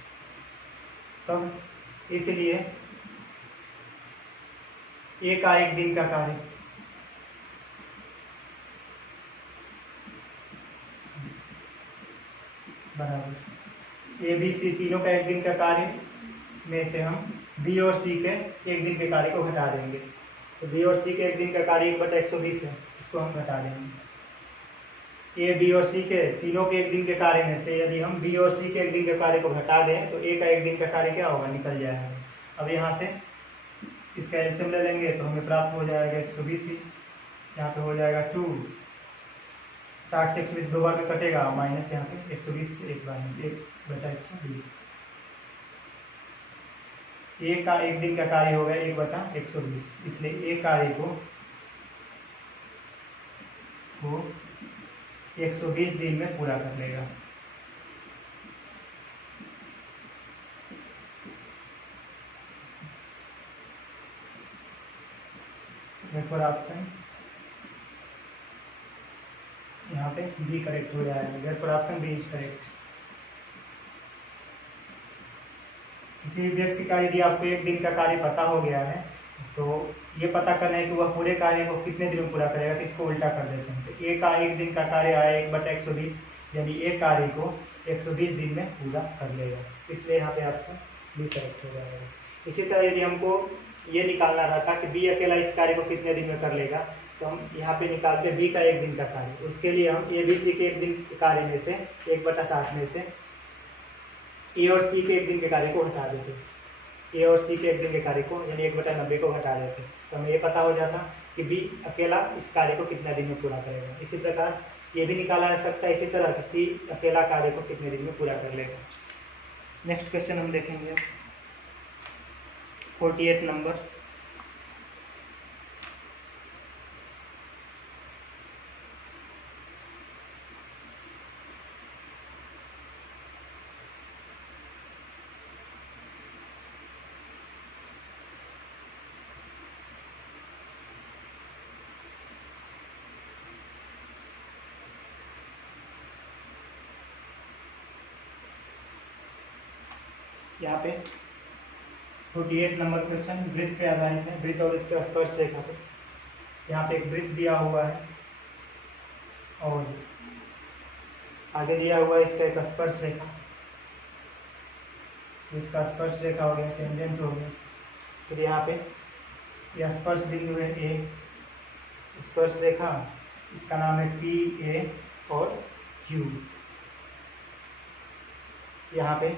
तब इसलिए ए का एक दिन का कार्य बराबर ए, बी, सी तीनों का एक दिन का कार्य में से हम बी और सी के एक दिन के कार्य को घटा देंगे। तो बी और सी के एक दिन का कार्य 1/120 है, इसको हम घटा देंगे। ए, बी और सी के तीनों के एक दिन के कार्य में से यदि हम बी और सी के एक दिन के कार्य को घटा दें तो ए का एक दिन का कार्य क्या होगा, निकल जाएगा। अब यहाँ से इसका एलसीएम ले लेंगे तो हमें प्राप्त हो जाएगा 120 ही। यहाँ पे हो जाएगा 2, 60 से 120 2 बार में कटेगा, माइनस यहाँ पे 120 से 1 बार में 1/120। ए का एक दिन का कार्य होगा 1/120, इसलिए ए कार्य को 120 दिन में पूरा कर लेगा। therefore ऑप्शन यहाँ पे बी करेक्ट हो जाएगा। therefore option B is correct. किसी व्यक्ति का यदि आपको एक दिन का कार्य पता हो गया है तो ये पता करना है कि वह पूरे कार्य को कितने दिन में पूरा करेगा, तो इसको उल्टा कर देते हैं। तो ए का एक दिन का कार्य आया 1/120, यानी ए कार्य को 120 दिन में पूरा कर लेगा, इसलिए यहाँ पे ऑप्शन बी करेक्ट हो जाएगा। इसी तरह यदि हमको ये निकालना रहता कि बी अकेला इस कार्य को कितने दिन में कर लेगा, तो हम यहाँ पे निकालते बी का एक दिन का कार्य। उसके लिए हम ए, बी, सी के एक दिन के कार्य में से 1/60 में से ए और सी के एक दिन के कार्य को हटा देते, ए और सी के एक दिन के कार्य को यानी 1/90 को हटा देते, तो हमें ये पता हो जाता कि बी अकेला इस कार्य को कितने दिन में पूरा करेगा। इसी प्रकार ये भी निकाला जा सकता है इसी तरह कि सी अकेला कार्य को कितने दिन में पूरा कर लेगा। नेक्स्ट क्वेश्चन हम देखेंगे 48 नंबर। यहाँ पे 48 नंबर क्वेश्चन वृत्त पे आधारित है, वृत्त और इसके स्पर्श रेखा पे। यहाँ पे एक वृत्त दिया हुआ है और आगे दिया हुआ है इसका एक स्पर्श रेखा, इसका स्पर्श रेखा हो गया, टेंजेंट हो गया। फिर यहाँ पे यह स्पर्श बिंदु है ए, स्पर्श रेखा इसका नाम है पी, ए और क्यू। यहाँ पे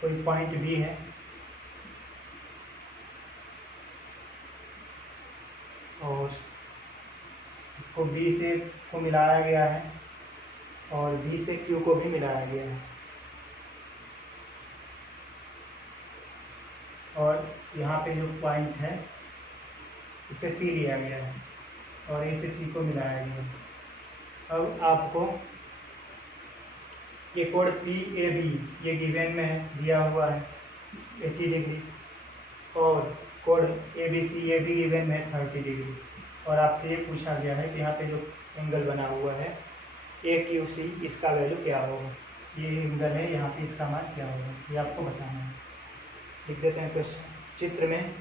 कोई पॉइंट बी है और इसको बी से को मिलाया गया है और बी से क्यू को भी मिलाया गया है और यहाँ पे जो पॉइंट है इसे सी लिया गया है। और ए से सी को मिलाया गया। अब आपको ये कोड पी ए बी ये गिवन में है, दिया हुआ है 80 डिग्री, और कोड ए बी सी ये भी गिवन में है 30 डिग्री। और आपसे ये पूछा गया है कि यहाँ पे जो एंगल बना हुआ है ए क्यू सी, इसका वैल्यू क्या होगा। ये एंगल है, यहाँ पे इसका मान क्या होगा, ये आपको बताना है। लिख देते हैं क्वेश्चन चित्र में।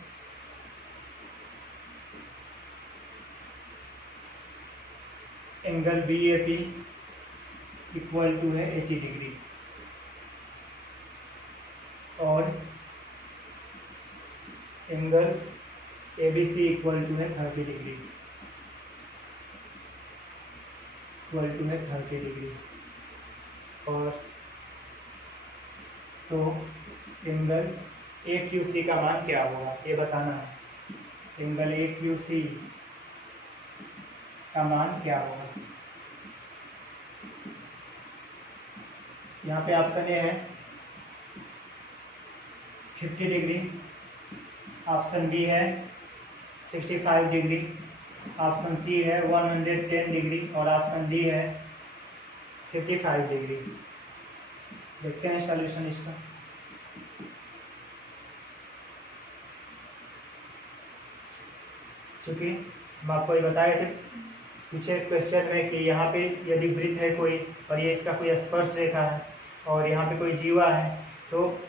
Angle B A P equal to है 80 डिग्री, और angle A B C equal to है 30 डिग्री, इक्वल टू है 30 डिग्री। और तो एंगल ए क्यू सी का मान क्या होगा ये बताना है। एंगल ए क्यू सी का मान क्या होगा। यहाँ पे ऑप्शन ए है 50 डिग्री, ऑप्शन बी है 65 डिग्री, ऑप्शन सी है 110 डिग्री, और ऑप्शन डी है 55 डिग्री। देखते हैं सॉल्यूशन इसका। चूंकि हम आपको ये बताए थे पीछे क्वेश्चन में कि यहाँ पे यदि वृत्त है कोई और ये इसका कोई स्पर्श रेखा है और यहाँ पे कोई जीवा है, तो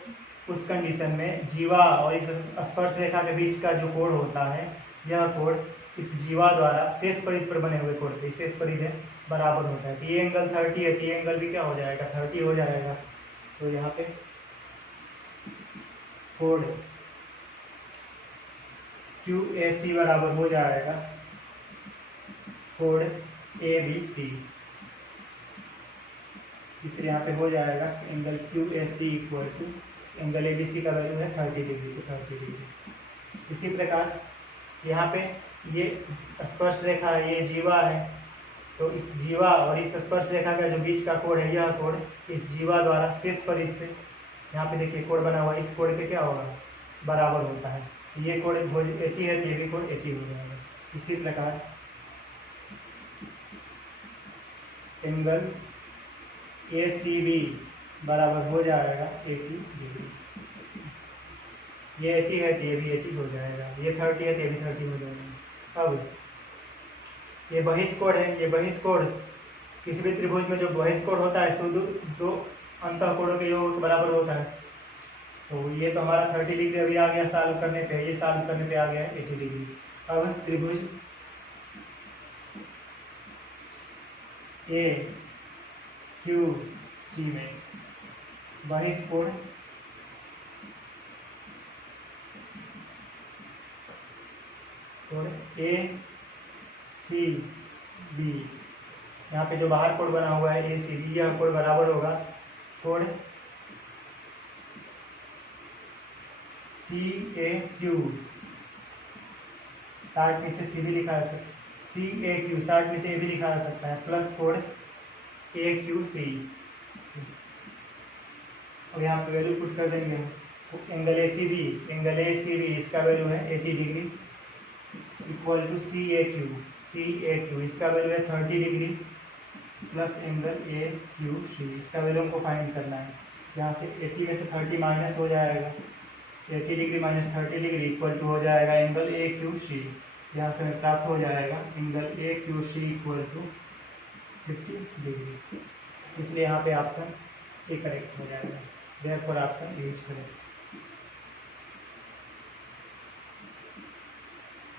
उस कंडीशन में जीवा और इस स्पर्श रेखा के बीच का जो कोण होता है, यह कोण इस जीवा द्वारा शेष परिधि पर बने हुए कोण के शेष परिधि बराबर होता है। तो ये एंगल 30 है, तो ये एंगल भी क्या हो जाएगा 30 हो जाएगा। तो यहाँ पे कोण क्यू ए सी बराबर हो जाएगा कोण ए बी सी। इसलिए यहाँ पे हो जाएगा angle Q A C equal to angle A B C का वैल्यू है 30 डिग्री, तो 30 डिग्री। इसी प्रकार यहाँ पे ये स्पर्श रेखा है, ये जीवा है, तो इस जीवा और इस स्पर्श रेखा का जो बीच का कोण है, यह कोण इस जीवा द्वारा शेष परिधि पे, यहाँ पे देखिए कोण बना हुआ है, इस कोण पे क्या होगा बराबर होता है। ये कोण 80 है, ये भी कोण 80 हो जाएगा। इसी प्रकार एंगल ए सी बी बराबर हो जाएगा 80 डिग्री। ये 80 है तो ये भी 80 हो जाएगा, ये 30 है तो ये भी 30 हो जाएगा। अब ये बहिष्कोण है, ये बहिष्कोण किसी भी त्रिभुज में जो बहिष्कोण होता है सो दो अंतःकोणों के योग बराबर होता है। तो ये तो हमारा 30 डिग्री अभी आ गया सॉल्व करने पे, ये सॉल्व करने पे आ गया 80 डिग्री। अब त्रिभुज ए क्यू सी में बहिष्कोण कोण ए सी बी, यहाँ पे जो बाहर कोण बना हुआ है ए सी बी, यह कोण बराबर होगा कोण सी ए क्यू, 60 में से सी भी लिखा जा सकता है, सी ए क्यू 60 में से ए भी लिखा जा सकता है, प्लस कोण ए क्यू सी। और यहाँ पे वैल्यू पुट कर देंगे angle A C B, angle A C B इसका वैल्यू है 80 degree equal to C A Q, इसका वैल्यू है 30 degree plus angle A Q C, इसका वैल्यू हमको फाइंड करना है। यहाँ से 80 में से 30 माइनस हो जाएगा, 80 degree minus 30 degree equal to हो जाएगा एंगल ए क्यू सी। यहाँ से हमें प्राप्त हो जाएगा angle A Q C equal to 50 degree. इसलिए यहाँ पे ऑप्शन ए करेक्ट हो जाएगा, देयरफॉर ऑप्शन यूज करें।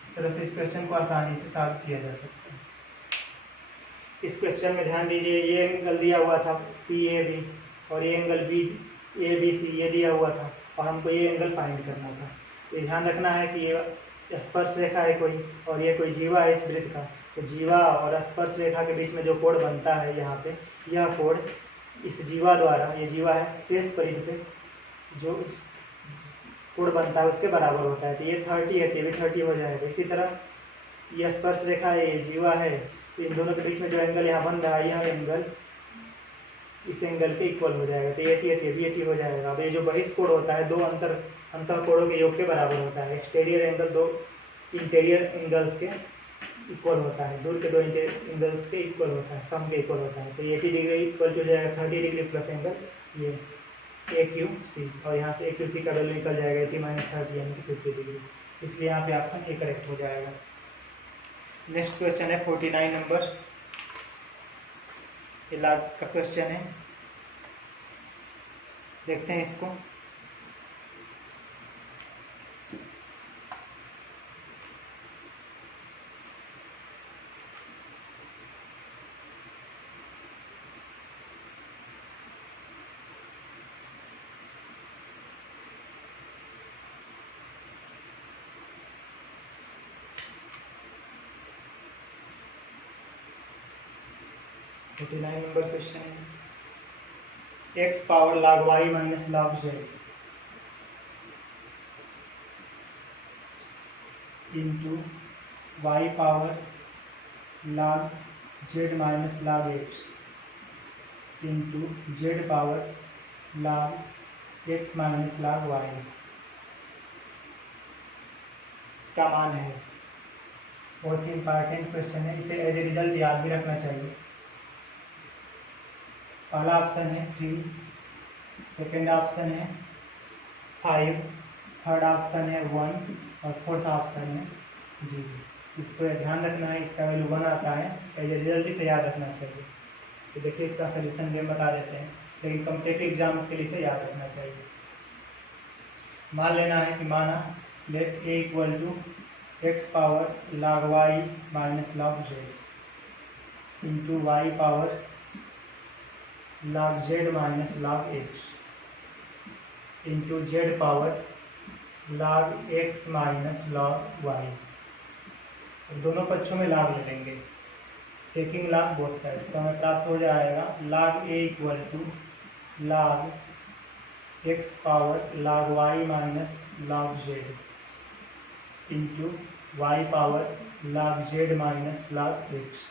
इस तरह से इस क्वेश्चन को आसानी से सॉल्व किया जा सकता है। इस क्वेश्चन में ध्यान दीजिए, ये एंगल दिया हुआ था पी ए बी और ये angle B A B C ये दिया हुआ था, और हमको ये एंगल फाइंड करना था। तो ध्यान रखना है कि ये स्पर्श रेखा है कोई और ये कोई जीवा है इस वृत्त का, तो जीवा और स्पर्श रेखा के बीच में जो कोण बनता है यहाँ पे, यह कोण इस जीवा द्वारा, ये जीवा है शेष परिधि पे जो कोण बनता है उसके बराबर होता है। तो ये 30 है तो ये भी 30 हो जाएगा। इसी तरह ये स्पर्श रेखा है, ये जीवा है, तो इन दोनों के बीच में जो एंगल यहाँ बन रहा है, यह एंगल इस एंगल के इक्वल हो जाएगा। तो 80 है तो ये भी 80 हो जाएगा। अब ये जो बहिष्कोण होता है, दो अंतः कोणों के योग के बराबर होता है। एक्सटीरियर एंगल दो इंटीरियर एंगल्स के इक्वल होता है, दूर के दो एंगल्स के इक्वल होता है, सम के इक्वल होता है। तो 80 डिग्री इक्वल टू जाएगा 30 डिग्री प्लस एंगल ये AQC, और यहाँ से AQC का वैल्यू निकल जाएगा 80 माइनस 30 यानी कि 50 डिग्री। इसलिए यहाँ पे ऑप्शन ए करेक्ट हो जाएगा। नेक्स्ट क्वेश्चन है 49 नंबर, ये लाग का क्वेश्चन है, देखते हैं इसको। फोर्टी 49 नंबर क्वेश्चन है, x power log y minus log z into y power log z माइनस log x into z power log x माइनस log y का मान है। बहुत ही इंपॉर्टेंट क्वेश्चन है, इसे एज ए रिजल्ट याद भी रखना चाहिए। पहला ऑप्शन है 3, सेकेंड ऑप्शन है 5, थर्ड ऑप्शन है 1 और फोर्थ ऑप्शन है 0। इसको ध्यान रखना है, इसका वैल्यू 1 आता है, एज ए रिजल्ट इसे याद रखना चाहिए। तो देखिए इसका सोल्यूशन भी हम बता देते हैं, लेकिन कॉम्पिटिटिव एग्जाम्स के लिए इसे याद रखना चाहिए। मान लेना है कि माना let A equal to X power log y minus log z into Y power log z माइनस log x into Z power log x माइनस log y। दोनों पक्षों में log ले लेंगे, टेकिंग log बोथ साइड, तो हमें प्राप्त हो जाएगा log a equal to log x power log y minus log z into Y power log z माइनस log x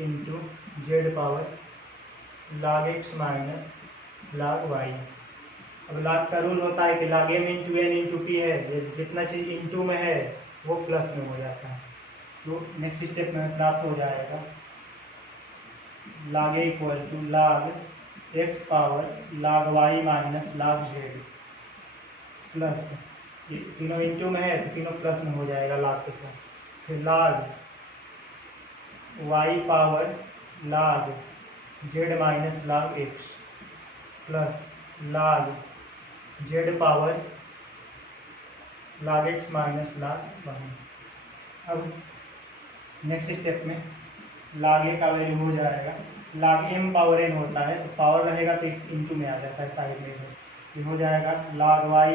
into Z power log x माइनस log y। अब log का rule होता है कि log m into n into p है, जितना चीज इंटू में है वो प्लस में हो जाता है। तो नेक्स्ट स्टेप में प्राप्त हो जाएगा log a equal to log x power log y minus log z plus, ये तीनों इंटू में है तो तीनों प्लस में हो जाएगा log के साथ, फिर log y power log z माइनस log x plus log z power log x माइनस log 1। अब नेक्स्ट स्टेप में log a का वैल्यू हो जाएगा, log m पावर n होता है तो पावर रहेगा तो इस इंटू में आ जाता है साइड में, ये हो जाएगा log y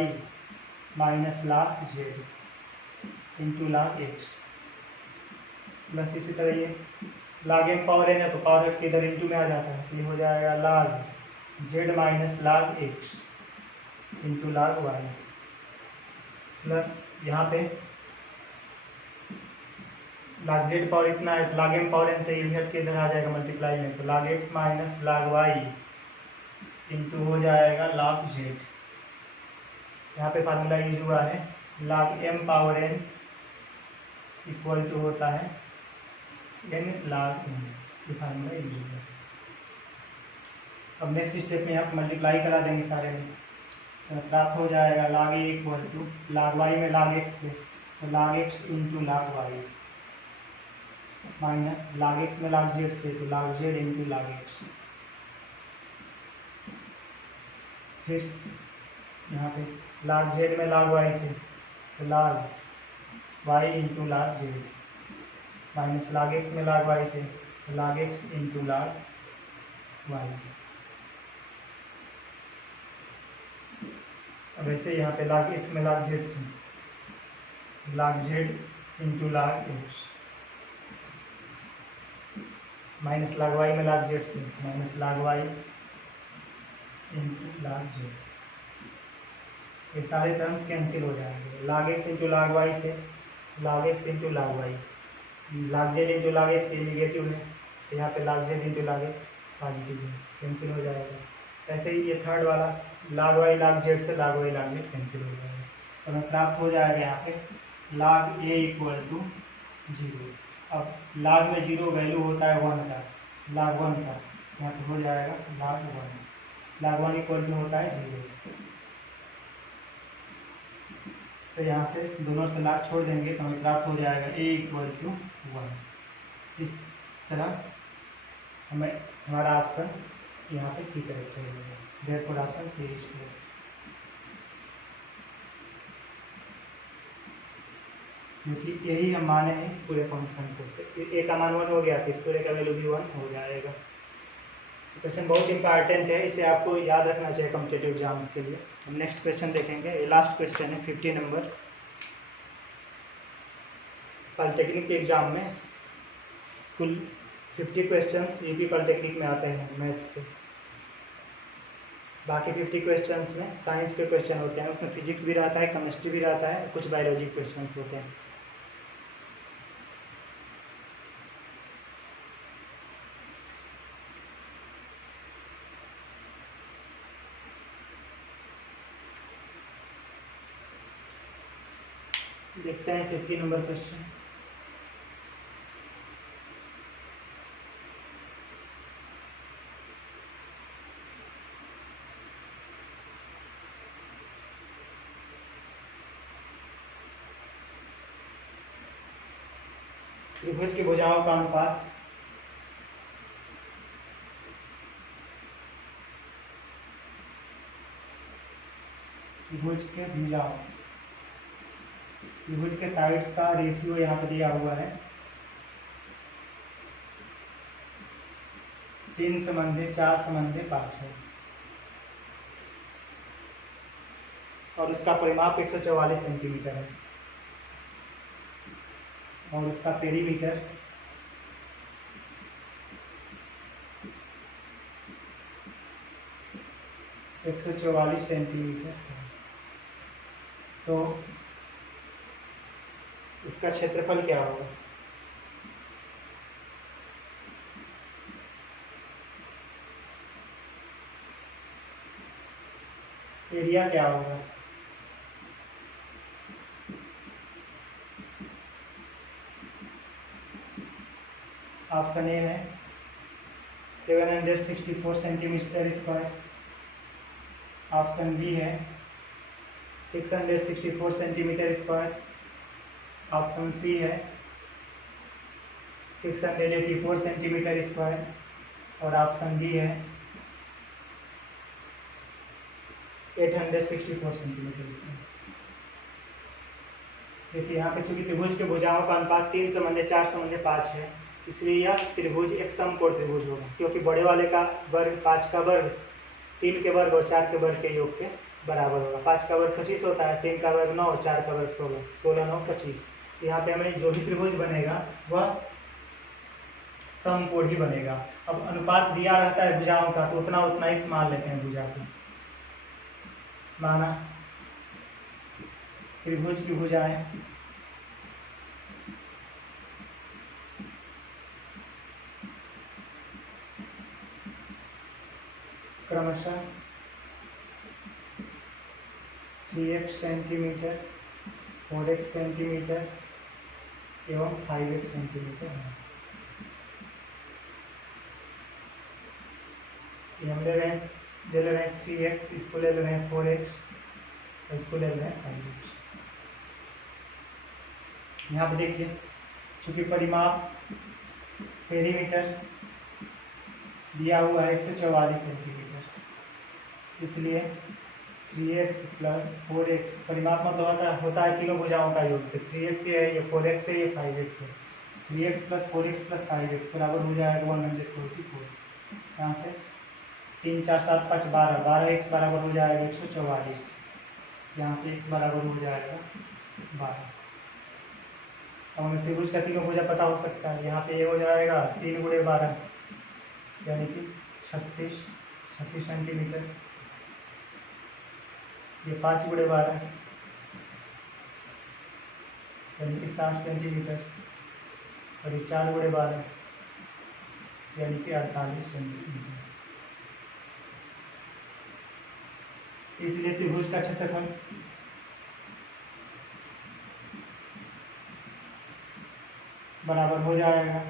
minus log z into log x plus इसी तरह ये log m पावर n है तो पावर के इधर इंटू में आ जाता है, तो ये हो जाएगा log z माइनस log x into log y plus यहाँ पे log z पावर इतना है तो log m पावर n से ये हट के इधर आ जाएगा मल्टीप्लाई में, तो log x माइनस log y इंटू हो जाएगा log z। यहाँ पे फार्मूला यूज हुआ है log m power n equal to होता है n log m, ये फार्मूला यूज हुआ है। अब नेक्स्ट स्टेप में आप मल्टीप्लाई करा देंगे सारे में, तो प्राप्त हो जाएगा log a equal to log y में log x से तो log x into log y minus log x में log z से तो log z into log x। फिर यहाँ पे log z में log y से तो log y into log z माइनस log x में log y से तो log x into log y। अब ऐसे यहाँ पे log x में log z से log z into log x माइनस log y में log z से minus log y into log z। ये सारे टर्म्स कैंसिल हो जाएंगे, log x into log y से log x into log y, log z into log x ये negative है तो यहाँ पे log z into log x positive है, कैंसिल हो जाएगा। ऐसे ही ये थर्ड वाला log y log z से log y log z cancel हो जाएगा, तो हमें प्राप्त हो जाएगा यहाँ पे log a equal to zero. अब लाग में जीरो वैल्यू होता है 1 का, लाग 1 का, यहाँ पे हो जाएगा लाग 1, लाग 1 इक्वल टू होता है 0। तो यहाँ से दोनों से लाग छोड़ देंगे तो हमें प्राप्त हो जाएगा a इक्वल टू 1। इस तरह हमें हमारा ऑप्शन यहाँ पे सी करेक्ट हो जाएगा। Therefore option C is correct. क्योंकि यही हम माने हैं इस पूरे फंक्शन को। ए का मान 1 हो गया तो इस पूरे का वैल्यू भी 1 हो जाएगा। क्वेश्चन बहुत इंपॉर्टेंट है, इसे आपको याद रखना चाहिए कॉम्पिटिटिव एग्जाम्स के लिए। हम नेक्स्ट क्वेश्चन देखेंगे, ये लास्ट क्वेश्चन है 50 नंबर। पॉलिटेक्निक के एग्जाम में कुल 50 क्वेश्चंस यूपी पॉलिटेक्निक में आते हैं मैथ्स के। बाकी 50 क्वेश्चंस में साइंस के क्वेश्चन होते हैं, उसमें फिजिक्स भी रहता है, केमिस्ट्री भी रहता है, कुछ बायोलॉजी क्वेश्चंस होते हैं। देखते हैं 50 नंबर क्वेश्चन। त्रिभुज की भुजाओं का अनुपात त्रिभुज के भुजाओं, त्रिभुज के साइड्स का रेशियो यहाँ पे दिया हुआ है 3:4:5 है और उसका परिमाप 144 सेंटीमीटर है और उसका पेरीमीटर 144 सेंटीमीटर है। तो इसका क्षेत्रफल क्या होगा? एरिया क्या होगा? ऑप्शन ए है 764 सेंटीमीटर स्क्वायर, ऑप्शन बी है 664 सेंटीमीटर स्क्वायर, ऑप्शन सी है 684 सेंटीमीटर स्क्वायर और ऑप्शन डी है 864 सेंटीमीटर स्क्वायर। देखिए यहाँ पे चूंकि त्रिभुज के भुजाओं का अनुपात 3:4:5 है, इसलिए यह त्रिभुज एक समकोण त्रिभुज होगा, क्योंकि बड़े वाले का वर्ग 5 का वर्ग 3 के वर्ग और 4 के वर्ग के योग के बराबर होगा। 5 का वर्ग 25 होता है, 3 का वर्ग 9 और 4 का वर्ग 16, 16 9 25। यहाँ पे हमें जो भी त्रिभुज बनेगा वह समकोण ही बनेगा। अब अनुपात दिया रहता है भुजाओं का, तो उतना उतना ही मान लेते हैं भुजा को। माना त्रिभुज की भुजाएं क्रमशः 3x सेंटीमीटर, 4x सेंटीमीटर एवं 5x सेंटीमीटर है। हम ले रहे हैं 3x, इसको ले रहे हैं 4x, इसको ले रहे हैं 5x। यहाँ पे देखिए चूंकि परिमाप पेरीमीटर दिया हुआ है 144 सेंटीमीटर, इसलिए 3x प्लस 4x, परिमाप मतलब होता है तीनों भुजाओं का योग। 3x है, ये 4x है, ये 5x है। 3x plus 4x plus 5x बराबर हो जाएगा 144। यहाँ से 3 4 7 5 12, 12x बराबर हो जाएगा 144। यहाँ से x बराबर हो जाएगा 12। अब हमें त्रिभुज का तीनों भुजा पता हो सकता है। यहाँ पे ये हो जाएगा 3 × 12 यानी कि 36 सेंटीमीटर। ये 5 × 12 यानी कि 60 सेंटीमीटर और ये 4 × 12 यानी कि 48 सेंटीमीटर। इसलिए त्रिभुज का क्षेत्रफल बराबर हो जाएगा,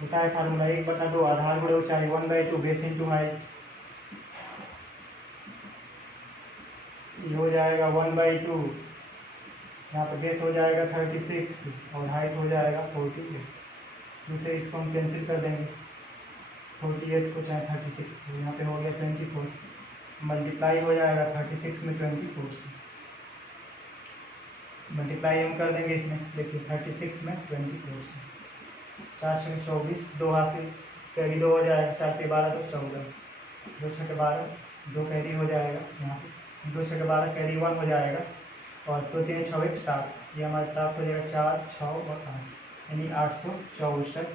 होता है फार्मूला 1/2 आधार गुणे ऊंचाई 1/2 बेस इंटू हाइट। ये हो जाएगा 1/2, यहाँ पे बेस हो जाएगा 36 और हाइट हो जाएगा 48। दूसरे इसको हम कैंसिल कर देंगे, 48 को चाहे 36 को, यहाँ पे हो गया 24, मल्टीप्लाई हो जाएगा 36 में 24 से, मल्टीप्लाई हम कर देंगे इसमें, देखिए 36 में 24 से, 4 से 24, 2 हाथ से कैरी 2 हो जाएगा, 4 से 12 तो 14, 2 से 12 2 कैरी हो जाएगा, यहाँ पे 2 से 12 कैरी 1 हो जाएगा, और 2 3 6 1 7, ये हमारे प्राप्त हो जाएगा 4 6 और 8, यानी 864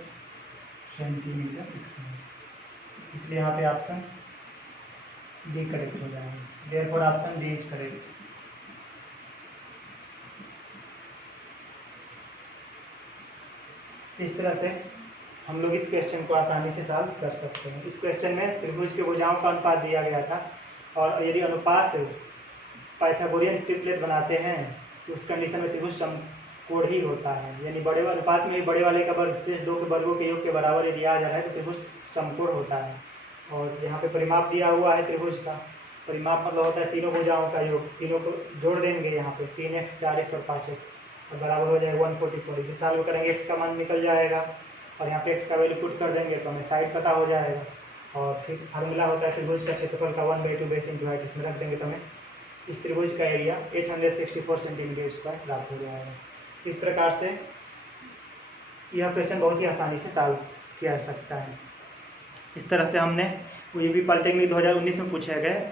सेंटीमीटर स्क्वायर। इसलिए यहाँ पे ऑप्शन डी करेक्ट हो जाएगा, therefore option D is correct. इस तरह से हम लोग इस क्वेश्चन को आसानी से सॉल्व कर सकते हैं। इस क्वेश्चन में त्रिभुज के भुजाओं का अनुपात दिया गया था, और यदि अनुपात पाइथागोरियन ट्रिपलेट बनाते हैं तो उस कंडीशन में त्रिभुज समकोण ही होता है, यानी बड़े अनुपात में ही बड़े वाले का वर्ग शेष 2 के वर्गों के योग के बराबर यदि आ जा रहा है तो त्रिभुज समकोण होता है। और यहाँ पे परिमाप दिया हुआ है त्रिभुज का, परिमाप मतलब होता है तीनों भुजाओं का योग, तीनों को जोड़ देंगे यहाँ पे 3x 4x और 5x और बराबर हो जाएगा 144। इसे सॉल्व करेंगे x का मान निकल जाएगा और यहाँ पे x का वैल्यू पुट कर देंगे तो हमें साइड पता हो जाएगा, और फिर फार्मूला होता है त्रिभुज का क्षेत्रफल का 1/2 बेस इंटू हाइट, इसमें रख देंगे तो हमें इस त्रिभुज का एरिया 864 सेंटीमीटर स्क्वायर प्राप्त हो जाएगा। इस प्रकार से यह क्वेश्चन बहुत ही आसानी से सॉल्व किया जा सकता है। इस तरह से हमने UAV पॉलिटेक्निक 2019 में पूछे गए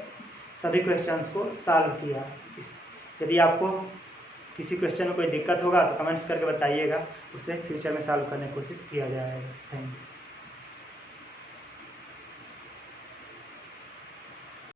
सभी क्वेश्चंस को सॉल्व किया। यदि आपको किसी क्वेश्चन में कोई दिक्कत होगा तो कमेंट्स करके बताइएगा, उसे फ्यूचर में सॉल्व करने की कोशिश किया जाएगा। थैंक्स।